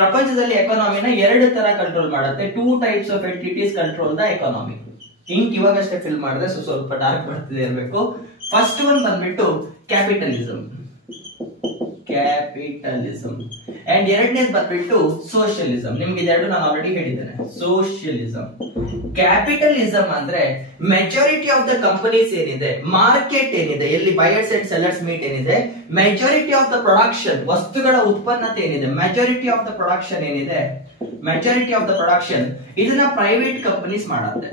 ಪ್ರಪಂಚದಲ್ಲಿ ಎಕಾನಮಿನ 2 ತರ ಕಂಟ್ರೋಲ್ ಮಾಡುತ್ತೆ. 2 types of entities control the economy. Ink ಇವಾಗಷ್ಟೇ ಫಿಲ್ ಮಾಡಿದ್ರೆ ಸ್ವಲ್ಪ ಡಾರ್ಕ್ ಬರ್ತಿದೆ ಇರಬೇಕು. ಫಸ್ಟ್ ಒನ್ ಬಂದ್ಬಿಟ್ಟು ಕ್ಯಾಪಿಟಲಿಸಂ ಅಂಡ್ ಎರಡನೇದು ಬಂದ್ಬಿಟ್ಟು ಸೋಷಿಯಲಿಸಂ. ನಿಮ್ಗೆ ಇದೆರಡು ನಾನು ಆಲ್ರೆಡಿ ಹೇಳಿದ್ದೇನೆ. ಸೋಷಿಯಲಿಸಂ, ಕ್ಯಾಪಿಟಲಿಸಂ ಅಂದ್ರೆ ಮೆಜಾರಿಟಿ ಆಫ್ ದ ಕಂಪನೀಸ್ ಏನಿದೆ, ಮಾರ್ಕೆಟ್ ಏನಿದೆ, ಎಲ್ಲಿ ಬಯರ್ಸ್ ಅಂಡ್ ಸೆಲ್ಲರ್ಸ್ ಮೀಟ್ ಏನಿದೆ, ಮೆಜಾರಿಟಿ ಆಫ್ ದ ಪ್ರೊಡಕ್ಷನ್, ವಸ್ತುಗಳ ಉತ್ಪನ್ನತೆ ಏನಿದೆ, ಮೆಜಾರಿಟಿ ಆಫ್ ದ ಪ್ರೊಡಕ್ಷನ್ ಏನಿದೆ, ಮೆಜಾರಿಟಿ ಆಫ್ ದ ಪ್ರೊಡಕ್ಷನ್ ಇದನ್ನ ಪ್ರೈವೇಟ್ ಕಂಪನೀಸ್ ಮಾಡುತ್ತೆ.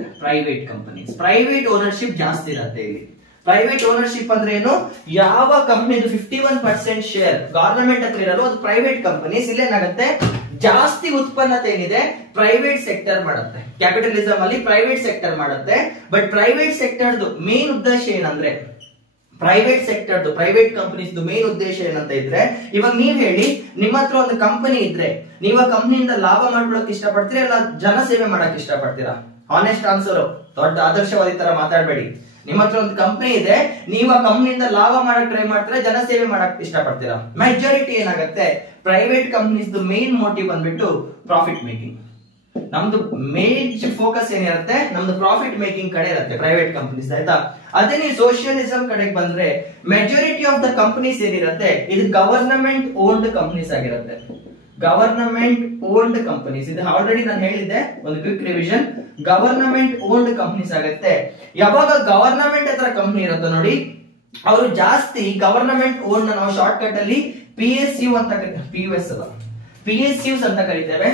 ಪ್ರೈವೇಟ್ ಓನರ್ಶಿಪ್ ಜಾಸ್ತಿ ಇರುತ್ತೆ ಇಲ್ಲಿ. ಪ್ರೈವೇಟ್ ಓನರ್ಶಿಪ್ ಅಂದ್ರೆ ಏನು, ಯಾವ ಕಂಪನಿದು 51% ಶೇರ್ ಗವರ್ನಮೆಂಟ್ ಹತ್ರ ಇರಲು ಅದು ಪ್ರೈವೇಟ್ ಕಂಪನೀಸ್. ಇಲ್ಲೇನಾಗುತ್ತೆ, ಜಾಸ್ತಿ ಉತ್ಪನ್ನತೆ ಏನಿದೆ ಪ್ರೈವೇಟ್ ಸೆಕ್ಟರ್ ಮಾಡುತ್ತೆ. ಕ್ಯಾಪಿಟಲಿಸಂ ಅಲ್ಲಿ ಪ್ರೈವೇಟ್ ಸೆಕ್ಟರ್ ಮಾಡುತ್ತೆ. ಬಟ್ ಪ್ರೈವೇಟ್ ಸೆಕ್ಟರ್ದು ಮೇನ್ ಉದ್ದೇಶ ಏನಂದ್ರೆ, ಪ್ರೈವೇಟ್ ಕಂಪನೀಸ್ ಮೇನ್ ಉದ್ದೇಶ ಏನಂತ ಇದ್ರೆ, ಇವಾಗ ನೀವ್ ಹೇಳಿ, ನಿಮ್ಮ ಹತ್ರ ಒಂದು ಕಂಪನಿ ಇದ್ರೆ ನೀವು ಆ ಕಂಪನಿಯಿಂದ ಲಾಭ ಮಾಡ್ಕೊಳಕ್ ಇಷ್ಟಪಡ್ತೀರಾ ಇಲ್ಲ ಜನ ಸೇವೆ ಮಾಡಕ್ ಇಷ್ಟಪಡ್ತೀರಾ? ಆನೆಸ್ಟ್ ಆನ್ಸರ್, ದೊಡ್ಡ ಆದರ್ಶವಾದಿ ತರ ಮಾತಾಡಬೇಡಿ. ನಿಮ್ಮ ಹತ್ರ ಒಂದು ಕಂಪನಿ ಇದೆ, ನೀವು ಆ ಕಂಪನಿಯಿಂದ ಲಾಭ ಮಾಡಕ್ ಟ್ರೈ ಮಾಡ್ತೀರಾ, ಜನ ಸೇವೆ ಮಾಡಕ್ ಇಷ್ಟಪಡ್ತೀರಾ? ಮೆಜಾರಿಟಿ ಏನಾಗುತ್ತೆ, ಪ್ರೈವೇಟ್ ಕಂಪನೀಸ್ ಮೇನ್ ಮೋಟಿವ್ ಬಂದ್ಬಿಟ್ಟು ಪ್ರಾಫಿಟ್ ಮೇಕಿಂಗ್. ನಮ್ದು ಮೇನ್ ಫೋಕಸ್ ಏನಿರುತ್ತೆ, ನಮ್ದು ಪ್ರಾಫಿಟ್ ಮೇಕಿಂಗ್ ಕಡೆ ಇರುತ್ತೆ ಪ್ರೈವೇಟ್ ಕಂಪನೀಸ್, ಆಯ್ತಾ? ಅದೇ ನೀವು ಸೋಷಿಯಲಿಸಂ ಕಡೆಗೆ ಬಂದ್ರೆ ಮೆಜಾರಿಟಿ ಆಫ್ ದ ಕಂಪನೀಸ್ ಏನಿರುತ್ತೆ ಇದು ಗವರ್ನಮೆಂಟ್ ಓನ್ಡ್ ಕಂಪನೀಸ್ ಆಗಿರುತ್ತೆ. ಗವರ್ನಮೆಂಟ್ ಓನ್ಡ್ ಕಂಪನೀಸ್, ಇದು ಆಲ್ರೆಡಿ ನಾನು ಹೇಳಿದ್ದೆ, ಒಂದು quick revision. Government owned companies ಆಗುತ್ತೆ. ಯಾವಾಗ ಗವರ್ನಮೆಂಟ್ ಹತ್ರ ಕಂಪನಿ ಇರುತ್ತೆ ನೋಡಿ, ಅವರು ಜಾಸ್ತಿ ಗವರ್ನಮೆಂಟ್ ಓನ್ಡ್ ನಾವು ಶಾರ್ಟ್ ಕಟ್ ಅಲ್ಲಿ PSU ಅಂತ PSUs ಅಂತ ಕರೀತೇವೆ.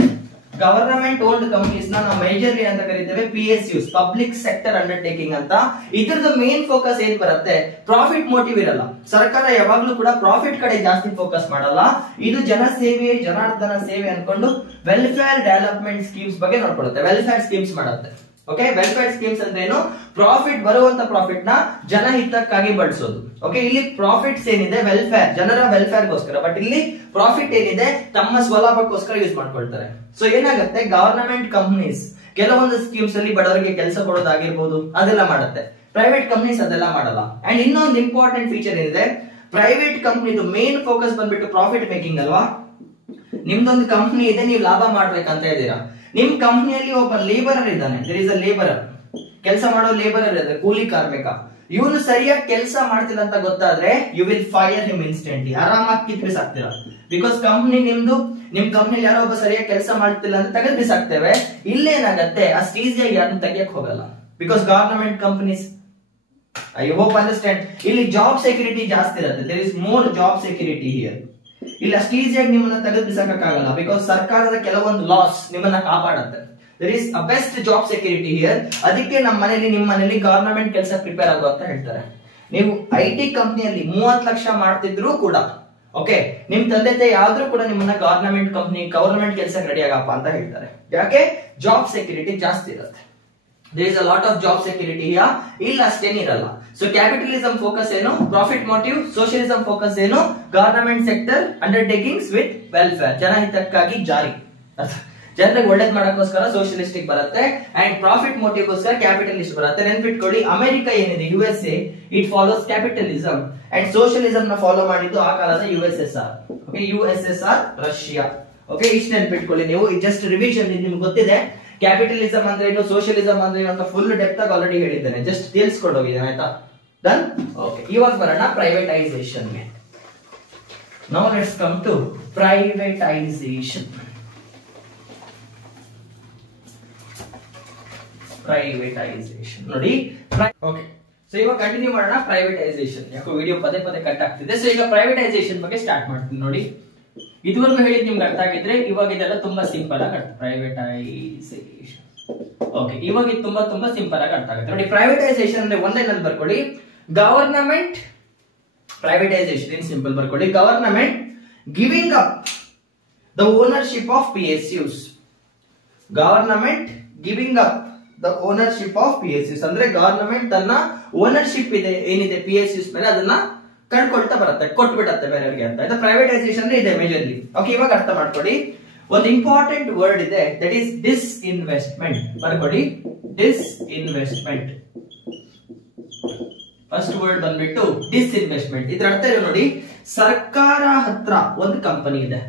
ಗವರ್ನಮೆಂಟ್ ಓನ್ಡ್ ಕಂಪನೀಸ್ ನಾವು ಮೇಜರ್ಲಿ ಅಂತ ಕರೀತೇವೆ PSUs, ಪಬ್ಲಿಕ್ ಸೆಕ್ಟರ್ ಅಂಡರ್ಟೇಕಿಂಗ್ ಅಂತ. ಇದ್ರದ್ದು ಮೇನ್ ಫೋಕಸ್ ಏನ್ ಬರುತ್ತೆ, ಪ್ರಾಫಿಟ್ ಮೋಟಿವ್ ಇರಲ್ಲ. ಸರ್ಕಾರ ಯಾವಾಗ್ಲೂ ಕೂಡ ಪ್ರಾಫಿಟ್ ಕಡೆ ಜಾಸ್ತಿ ಫೋಕಸ್ ಮಾಡಲ್ಲ. ಇದು ಜನ ಸೇವೆ, ಜನಾರ್ದನ ಸೇವೆ ಅನ್ಕೊಂಡು ವೆಲ್ಫೇರ್ ಡೆವಲಪ್ಮೆಂಟ್ ಸ್ಕೀಮ್ಸ್ ಬಗ್ಗೆ ನೋಡ್ಕೊಳ್ಳುತ್ತೆ. ವೆಲ್ಫೇರ್ ಸ್ಕೀಮ್ಸ್ ಮಾಡುತ್ತೆ. ಓಕೆ, ವೆಲ್ಫೇರ್ ಸ್ಕೀಮ್ಸ್ ಅಂದ್ರೆ ಏನು, ಪ್ರಾಫಿಟ್ ಬರುವಂತ ಪ್ರಾಫಿಟ್ ನ ಜನ ಹಿತಕ್ಕಾಗಿ ಬಳಸೋದು. ಓಕೆ, ಇಲ್ಲಿ ಪ್ರಾಫಿಟ್ಸ್ ಏನಿದೆ ವೆಲ್ಫೇರ್, ಜನರ ವೆಲ್ಫೇರ್ ಗೋಸ್ಕರ, ಬಟ್ ಇಲ್ಲಿ ಪ್ರಾಫಿಟ್ ಏನಿದೆ ತಮ್ಮ ಸ್ವಲಾಭಕ್ಕೋಸ್ಕರ ಯೂಸ್ ಮಾಡ್ಕೊಳ್ತಾರೆ. ಸೊ ಏನಾಗುತ್ತೆ, ಗವರ್ನಮೆಂಟ್ ಕಂಪನೀಸ್ ಕೆಲವೊಂದು ಸ್ಕೀಮ್ಸ್ ಅಲ್ಲಿ ಬಡವರಿಗೆ ಕೆಲಸ ಕೊಡೋದಾಗಿರ್ಬೋದು, ಅದೆಲ್ಲ ಮಾಡುತ್ತೆ. ಪ್ರೈವೇಟ್ ಕಂಪನೀಸ್ ಅದೆಲ್ಲ ಮಾಡಲ್ಲ. ಅಂಡ್ ಇನ್ನೊಂದು ಇಂಪಾರ್ಟೆಂಟ್ ಫೀಚರ್ ಏನಿದೆ, ಪ್ರೈವೇಟ್ ಕಂಪನಿದು ಮೇನ್ ಫೋಕಸ್ ಬಂದ್ಬಿಟ್ಟು ಪ್ರಾಫಿಟ್ ಮೇಕಿಂಗ್ ಅಲ್ವಾ. ನಿಮ್ದೊಂದು ಕಂಪನಿ ಇದೆ, ನೀವು ಲಾಭ ಮಾಡ್ಬೇಕಂತ ಇದ್ದೀರಾ. ನಿಮ್ ಕಂಪನಿಯಲ್ಲಿ ಒಬ್ಬ ಲೇಬರರ್ ಇದ್ದಾನೆ, ದೇರ್ ಇಸ್ ಅ ಲೇಬರರ್, ಕೆಲಸ ಮಾಡೋ ಲೇಬರರ್ ಇದೆ, ಕೂಲಿ ಕಾರ್ಮಿಕ. ಇವನು ಸರಿಯಾಗಿ ಕೆಲಸ ಮಾಡ್ತಿಲ್ಲ ಅಂತ ಗೊತ್ತಾದ್ರೆ you will fire him instantly, ಆರಾಮಾಗಿ ಕಿತ್ ಬಿಸಾಕ್ತೀರಾ. ಬಿಕಾಸ್ ಕಂಪನಿ ನಿಮ್ದು, ನಿಮ್ ಕಂಪನಿಲಿ ಯಾರೋ ಒಬ್ಬ ಸರಿಯಾಗಿ ಕೆಲಸ ಮಾಡ್ತಿಲ್ಲ ಅಂತ ತೆಗೆದು ಬಿಸಾಕ್ತೇವೆ. ಇಲ್ಲೇನಾಗತ್ತೆ, ಅಷ್ಟು ಈಸಿಯಾಗಿ ಯಾರನ್ನ ತೆಗಿಯಕ್ ಹೋಗಲ್ಲ. Because government companies, I hope understand, ಇಲ್ಲಿ ಜಾಬ್ ಸೆಕ್ಯೂರಿಟಿ ಜಾಸ್ತಿ ಇರುತ್ತೆ. There is more job security here. ಇಲ್ಲಿ ಅಷ್ಟು ಈಸಿಯಾಗಿ ನಿಮ್ಮನ್ನ ತೆಗೆದು ಬಿಸಾಕಕ್ಕಾಗಲ್ಲ. ಬಿಕಾಸ್ ಸರ್ಕಾರದ ಕೆಲವೊಂದು ಲಾಸ್ ನಿಮ್ಮನ್ನ ಕಾಪಾಡುತ್ತೆ. there is a best job security here. ಅದಕ್ಕೆ ನಮ್ಮ ಮನೆಯಲ್ಲಿ ನಿಮ್ಮ ಮನೆಯಲ್ಲಿ ಗವರ್ನಮೆಂಟ್ ಕೆಲಸ ಪ್ರಿಪೇರ್ ಆಗು ಅಂತ ಹೇಳ್ತಾರೆ. ನೀವು IT ಕಂಪನಿಯಲ್ಲಿ 30 ಲಕ್ಷ ಮಾಡ್ತಿದ್ರು ಕೂಡ ಓಕೆ ನಿಮ್ ತಂದೆ ತಾಯಿ ಯಾವ್ದು ಕೂಡ ನಿಮ್ಮನ್ನ ಗವರ್ನಮೆಂಟ್ ಕೆಲಸಕ್ಕೆ ರೆಡಿ ಆಗಪ್ಪ ಅಂತ ಹೇಳ್ತಾರೆ. ಯಾಕೆ? ಜಾಬ್ ಸೆಕ್ಯೂರಿಟಿ ಜಾಸ್ತಿ ಇರುತ್ತೆ. there is a lot of job security here. ಇಲ್ಲ ಅಷ್ಟೇನಿರಲ್ಲ. ಸೊ ಕ್ಯಾಪಿಟಲಿಸಂ ಫೋಕಸ್ ಏನು? Profit motive. ಸೋಷಿಯಲಿಸಂ ಫೋಕಸ್ ಏನು? Government sector undertakings with welfare, ಜನಹಿತಕ್ಕಾಗಿ ಜಾರಿ, ಜನರಿಗೆ ಒಳ್ಳೇದ್ ಮಾಡಕ್ಕೋಸ್ಕರ ಸೋಷಿಯಲಿಸ್ಟಿಕ್ ಬರುತ್ತೆ, ಅಂಡ್ ಪ್ರಾಫಿಟ್ ಮೋಟಿವ್ ಗೋಸ್ಕರ ಕ್ಯಾಪಿಟಲಿಸ್ಟ್ ಬರುತ್ತೆ. ನೆನ್ಪಿಟ್ಕೊಳ್ಳಿ, ಅಮೆರಿಕ ಏನಿದೆ USA, it follows capitalism, and socialism ನ ಫಾಲೋ ಮಾಡಿದ್ದು ಆ ಕಾಲದ USSR. Okay, USSR Russia. Okay, ಇಷ್ಟು ನೆನ್ಪಿಟ್ಕೊಳ್ಳಿ ನೀವು. ಜಸ್ಟ್ ರಿವಿಷನ್, ನಿಮ್ಗೆ ಗೊತ್ತಿದೆ ಕ್ಯಾಪಿಟಲಿಸಂ ಅಂದ್ರೆ ಏನು, ಸೋಷಿಯಲಿಸಂ ಅಂದ್ರೆ ಏನು ಅಂತ ಫುಲ್ ಡೆಪ್ತ್ ಆಗಿ ಆಲ್ರೆಡಿ ಹೇಳಿದ್ದೇನೆ, ಜಸ್ಟ್ ತಿಳಿಸ್ಕೊಂಡು ಹೋಗಿದ್ದೇನೆ. ಆಯ್ತಾ? ಡನ್. ಓಕೆ, ಇವಾಗ ಬರೋಣ ಪ್ರೈವೇಟೈಸೇಷನ್ ಗೆ. Now let's come to privatisation. Privatisation ನೋಡಿ. ಓಕೆ, ಸೊ ಇವಾಗ ಕಂಟಿನ್ಯೂ ಮಾಡೋಣ ಪ್ರೈವೇಟೈಸೇಷನ್. ಯಾಕೋ ವಿಡಿಯೋ ಪದೇ ಪದೇ ಕಟ್ ಆಗ್ತಿದೆ. ಸೊ ಈಗ ಪ್ರೈವೇಟೈಸೇಷನ್ ಬಗ್ಗೆ ಸ್ಟಾರ್ಟ್ ಮಾಡ್ತೀನಿ ನೋಡಿ. ಇದುವರೆಗೂ ಹೇಳಿದ್ ನಿಮ್ಗೆ ಅರ್ಥ ಆಗಿದ್ರೆ ಇವಾಗ ಇದೆಲ್ಲ ತುಂಬಾ ಸಿಂಪಲ್ ಆಗಿ ಅರ್ಥ. ಪ್ರೈವೇಟೈಸೇಷನ್. ಓಕೆ, ಇವಾಗ ಇದು ತುಂಬಾ ಸಿಂಪಲ್ ಆಗಿ ಅರ್ಥ ಆಗುತ್ತೆ ನೋಡಿ. ಪ್ರೈವೇಟೈಸೇಷನ್ ಅಂದ್ರೆ ಒಂದೇ ನಾನು ಬರ್ಕೊಳ್ಳಿ, ಗವರ್ನಮೆಂಟ್ ಪ್ರೈವೇಟೈಸೇಷನ್ ಇನ್ ಸಿಂಪಲ್ ಬರ್ಕೊಳ್ಳಿ. Government giving up the ownership of PSUs. Government giving up the ownership of PSUs ಅಂದ್ರೆ ಗವರ್ನಮೆಂಟ್ ತನ್ನ ಓನರ್ಶಿಪ್ ಇದೆ ಏನಿದೆ PSUs ಮೇಲೆ ಅದನ್ನ ಕಳ್ಕೊಳ್ತಾ ಬರುತ್ತೆ, ಕೊಟ್ಬಿಡತ್ತೆ ಬೇರೆಯವರಿಗೆ ಅಂತ. ಇದು ಪ್ರೈವೇಟೈಸೇಷನ್ ಇದೆ ಮೇಜರ್ಲಿ. ಓಕೆ, ಇವಾಗ ಅರ್ಥ ಮಾಡ್ಕೊಳ್ಳಿ. ಒಂದು ಇಂಪಾರ್ಟೆಂಟ್ ವರ್ಡ್ ಇದೆ, ದಟ್ ಈಸ್ ಡಿಸ್ಇನ್ವೆಸ್ಟ್ಮೆಂಟ್. ಬರ್ಕೊಳ್ಳಿ, ಡಿಸ್ಇನ್ವೆಸ್ಟ್ಮೆಂಟ್. ಫಸ್ಟ್ ವರ್ಡ್ ಬಂದ್ಬಿಟ್ಟು ಡಿಸ್ಇನ್ವೆಸ್ಟ್ಮೆಂಟ್. ಇದ್ರ ಅರ್ಥ ಇದೆ ನೋಡಿ, ಸರ್ಕಾರ ಹತ್ರ ಒಂದು ಕಂಪನಿ ಇದೆ.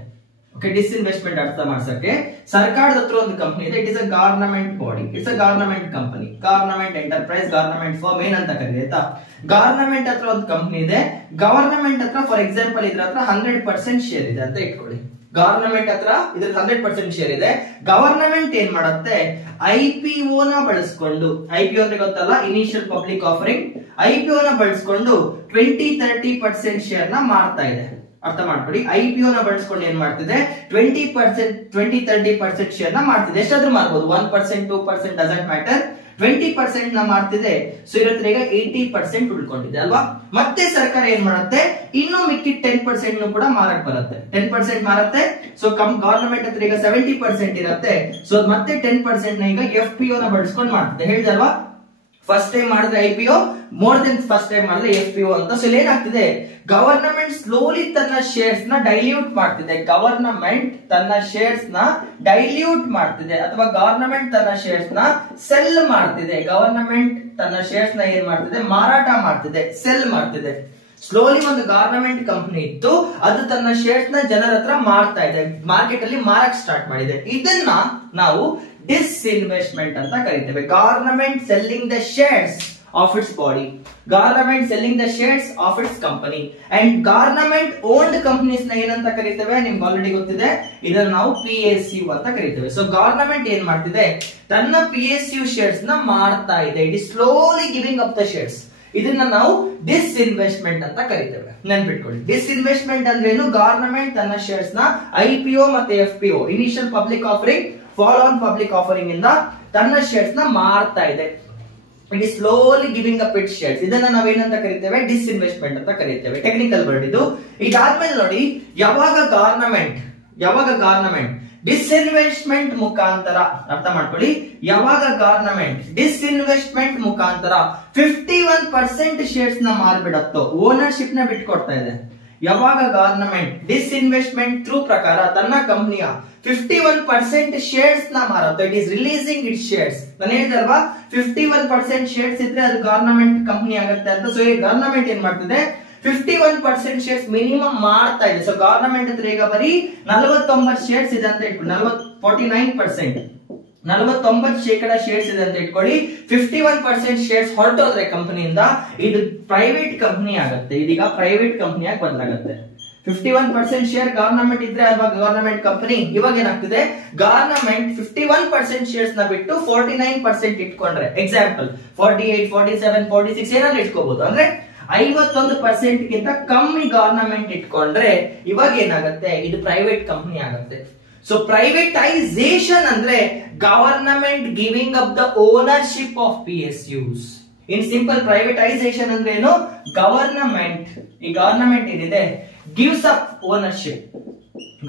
ಓಕೆ, ಡಿಸ್ಇನ್ವೆಸ್ಟ್ಮೆಂಟ್ ಅರ್ಥ ಮಾಡ್ಸಕ್ಕೆ ಸರ್ಕಾರದ ಹತ್ರ ಒಂದು ಕಂಪನಿ ಇದೆ. It is a government body, it's a government company, government enterprise, government firm ಏನಂತ ಕರೀತಾರೆ ಆಯ್ತಾ. ಗವರ್ನಮೆಂಟ್ ಹತ್ರ ಒಂದು ಕಂಪನಿ ಇದೆ. ಗವರ್ನಮೆಂಟ್ ಹತ್ರ ಫಾರ್ ಎಕ್ಸಾಂಪಲ್ ಇದ್ರ ಹತ್ರ 100% ಶೇರ್ ಇದೆ ಅಂತ ಇಟ್ಕೊಳ್ಳಿ. ಗವರ್ನಮೆಂಟ್ ಹತ್ರ ಇದ್ರ 100% ಶೇರ್ ಇದೆ. ಗವರ್ನಮೆಂಟ್ ಏನ್ ಮಾಡುತ್ತೆ, IPO ನ ಬಳಸ್ಕೊಂಡು, IPO ಅಂದ್ರೆ ಗೊತ್ತಲ್ಲ, ಇನಿಷಿಯಲ್ ಪಬ್ಲಿಕ್ ಆಫರಿಂಗ್, IPO ನ ಬಳಸ್ಕೊಂಡು 20-30% ಶೇರ್ ನ ಮಾರ್ತಾ ಇದೆ. ಅರ್ಥ ಮಾಡ್ಕೊಳ್ಳಿ, IPO ನ ಬಳಸ್ಕೊಂಡು ಏನ್ ಮಾಡ್ತಿದೆ, 20-30% ಶೇರ್ ನ ಮಾಡ್ತಿದೆ. ಎಷ್ಟಾದ್ರೂ ಮಾರ್ಬೋದು, 1%, 2% ಡಸಂಟ್ ಮ್ಯಾಟರ್, 20% ನ ಮಾಡ್ತಿದೆ. ಸೊ ಇರತ್ರ ಈಗ 80% ಉಳ್ಕೊಂಡಿದೆ ಅಲ್ವಾ. ಮತ್ತೆ ಸರ್ಕಾರ ಏನ್ ಮಾಡುತ್ತೆ, ಇನ್ನು ಮಿಕ್ಕಿ 10% ಕೂಡ ಮಾರಕ್ ಬರುತ್ತೆ. 10% ಮಾರತ್ತೆ. ಸೊ ಗವರ್ನಮೆಂಟ್ ಹತ್ರ ಈಗ 70% ಇರುತ್ತೆ. ಸೊ ಮತ್ತೆ 10% ನ ಈಗ FPO ನ ಬಳಸ್ಕೊಂಡು ಮಾಡ್ತಿದೆ. ಹೇಳಿದಲ್ವಾ, ಫಸ್ಟ್ ಟೈಮ್ ಮಾಡಿದ್ರೆ IPO, more than first time ಮಾಡಿದ್ರೆ FPO ಅಂತ. ಸೊ ಏನಾಗ್ತಿದೆ, ಗವರ್ನಮೆಂಟ್ ಸ್ಲೋಲಿ ತನ್ನ ಶೇರ್ಸ್ ನ ಡೈಲ್ಯೂಟ್ ಮಾಡ್ತಿದೆ. ಗವರ್ನಮೆಂಟ್ ತನ್ನ ಶೇರ್ಸ್ ನ ಡೈಲ್ಯೂಟ್ ಮಾಡ್ತಿದೆ, ಅಥವಾ ಗವರ್ನಮೆಂಟ್ ತನ್ನ ಶೇರ್ಸ್ ನ ಸೆಲ್ ಮಾಡ್ತಿದೆ. ಗವರ್ನಮೆಂಟ್ ತನ್ನ ಶೇರ್ಸ್ ನ ಏನ್ ಮಾಡ್ತಿದೆ, ಮಾರಾಟ ಮಾಡ್ತಿದೆ, ಸೆಲ್ ಮಾಡ್ತಿದೆ. ಸ್ಲೋಲಿ ಒಂದು ಗವರ್ನಮೆಂಟ್ ಕಂಪನಿ ಇತ್ತು, ಅದು ತನ್ನ ಶೇರ್ಸ್ ನ ಜನರ ಹತ್ರ ಮಾರ್ತಾ ಇದೆ, ಮಾರ್ಕೆಟ್ ಅಲ್ಲಿ ಮಾರಕ್ ಸ್ಟಾರ್ಟ್ ಮಾಡಿದೆ. ಇದನ್ನ ನಾವು ಡಿಸ್ಇನ್ವೆಸ್ಟ್ಮೆಂಟ್ ಅಂತ ಕರಿತೇವೆ. Government selling the shares of its body, government selling the shares of its company, and government owned companies ನ ಏನಂತ ಕರೀತೇವೆ, ನಿಮ್ಗೆ ಆಲ್ರೆಡಿ ಗೊತ್ತಿದೆ, ಇದನ್ನ ನಾವು PSU ಅಂತ ಕರೀತೇವೆ. ಸೊ ಗವರ್ನಮೆಂಟ್ ಏನ್ ಮಾಡ್ತಿದೆ, ತನ್ನ PSU ಶೇರ್ಸ್ ನ ಮಾರ್ತಾ ಇದೆ. It is slowly giving up the shares. ಇದನ್ನ ನಾವು ಡಿಸ್ಇನ್ವೆಸ್ಟ್ಮೆಂಟ್ ಅಂತ ಕರೀತೇವೆ. ನೆನ್ಪಿಟ್ಕೊಳ್ಳಿ, ಡಿಸ್ಇನ್ವೆಸ್ಟ್ಮೆಂಟ್ ಅಂದ್ರೆ ಏನು, ಗವರ್ನಮೆಂಟ್ ತನ್ನ ಶೇರ್ಸ್ ನ IPO ಮತ್ತೆ FPO, initial public offering, follow on public offering ಇಂದ ತನ್ನ ಶೇರ್ಸ್ ನ ಮಾರ್ತಾ ಇದೆ. It is slowly giving up it shares. ಇದನ್ನ ನಾವೇನಂತ ಕರಿತೇವೆ, ಡಿಸ್ಇನ್ವೆಸ್ಟ್ಮೆಂಟ್ ಅಂತ ಕರಿತೇವೆ. ಟೆಕ್ನಿಕಲ್ ವರ್ಡ್ ಇದು. ಇದಾದ್ಮೇಲೆ ನೋಡಿ, ಯಾವಾಗ ಗವರ್ನಮೆಂಟ್ ಡಿಸ್ಇನ್ವೆಸ್ಟ್ಮೆಂಟ್ ಮುಖಾಂತರ, ಅರ್ಥ ಮಾಡ್ಕೊಳ್ಳಿ, ಯಾವಾಗ ಗವರ್ನಮೆಂಟ್ ಡಿಸ್ಇನ್ವೆಸ್ಟ್ಮೆಂಟ್ ಮುಖಾಂತರ 51% ಶೇರ್ಸ್ ನ ಮಾರ್ಬಿಡತ್ತೋ, ಓನರ್ಶಿಪ್ ನ ಬಿಟ್ಕೊಡ್ತಾ ಇದೆ. ಯಾವಾಗ ಗವರ್ನಮೆಂಟ್ ಡಿಸ್ಇನ್ವೆಸ್ಟ್ಮೆಂಟ್ ಥ್ರೂ ಪ್ರಕಾರ ತನ್ನ ಕಂಪನಿಯ 51% ಶೇರ್ಸ್ ನ ಮಾರುತ್ತೋ, it is releasing it shares. ನಾನು ಹೇಳಿದಲ್ವಾ, 51% ಶೇರ್ಸ್ ಇದ್ರೆ ಅದು ಗವರ್ನಮೆಂಟ್ ಕಂಪನಿ ಆಗುತ್ತೆ ಅಂತ. ಸೊ ಈ ಗವರ್ನಮೆಂಟ್ ಏನ್ ಮಾಡ್ತಿದೆ, 51% ಶೇರ್ಸ್ ಮಿನಿಮಮ್ ಮಾಡ್ತಾ ಇದೆ. ಸೊ ಗವರ್ನಮೆಂಟ್ ಹತ್ರ ಈಗ ಬರೀ 49 ಶೇರ್ಸ್ ಇದೆ ಅಂತ ಇಟ್ಕೊಳ್ಳಿ, 49%, 49% ಶೇರ್ಸ್ ಇದೆ ಅಂತ ಇಟ್ಕೊಳ್ಳಿ. 51% ಶೇರ್ಸ್ ಹೊರಟೋದ್ರೆ ಕಂಪನಿಯಿಂದ, ಇದು ಪ್ರೈವೇಟ್ ಕಂಪನಿ ಆಗುತ್ತೆ. ಇದೀಗ ಪ್ರೈವೇಟ್ ಕಂಪನಿಯಾಗಿ ಬದಲಾಗುತ್ತೆ. 51% ಶೇರ್ ಗವರ್ನಮೆಂಟ್ ಇದ್ರೆ ಅಲ್ವಾ ಗವರ್ನಮೆಂಟ್ ಕಂಪನಿ. ಇವಾಗ ಏನಾಗ್ತಿದೆ, ಗವರ್ನಮೆಂಟ್ 51% ಶೇರ್ಸ್ ನ ಬಿಟ್ಟು 49% ಇಟ್ಕೊಂಡ್ರೆ, ಎಕ್ಸಾಂಪಲ್ 48, 47, 46 ಏನಾದ್ರು ಇಟ್ಕೋಬಹುದು. ಅಂದ್ರೆ 51% ಗಿಂತ ಕಮ್ಮಿ ಗವರ್ನಮೆಂಟ್ ಇಟ್ಕೊಂಡ್ರೆ ಇವಾಗ ಏನಾಗುತ್ತೆ, ಇದು ಪ್ರೈವೇಟ್ ಕಂಪನಿ ಆಗುತ್ತೆ. ಸೊ ಪ್ರೈವೇಟೈಸೇಷನ್ ಅಂದ್ರೆ government giving up the ownership of PSUs. In simple privatisation ಅಂದ್ರೆ ಏನು, ಗವರ್ನಮೆಂಟ್, ಈ ಗವರ್ನಮೆಂಟ್ ಏನಿದೆ gives up ownership,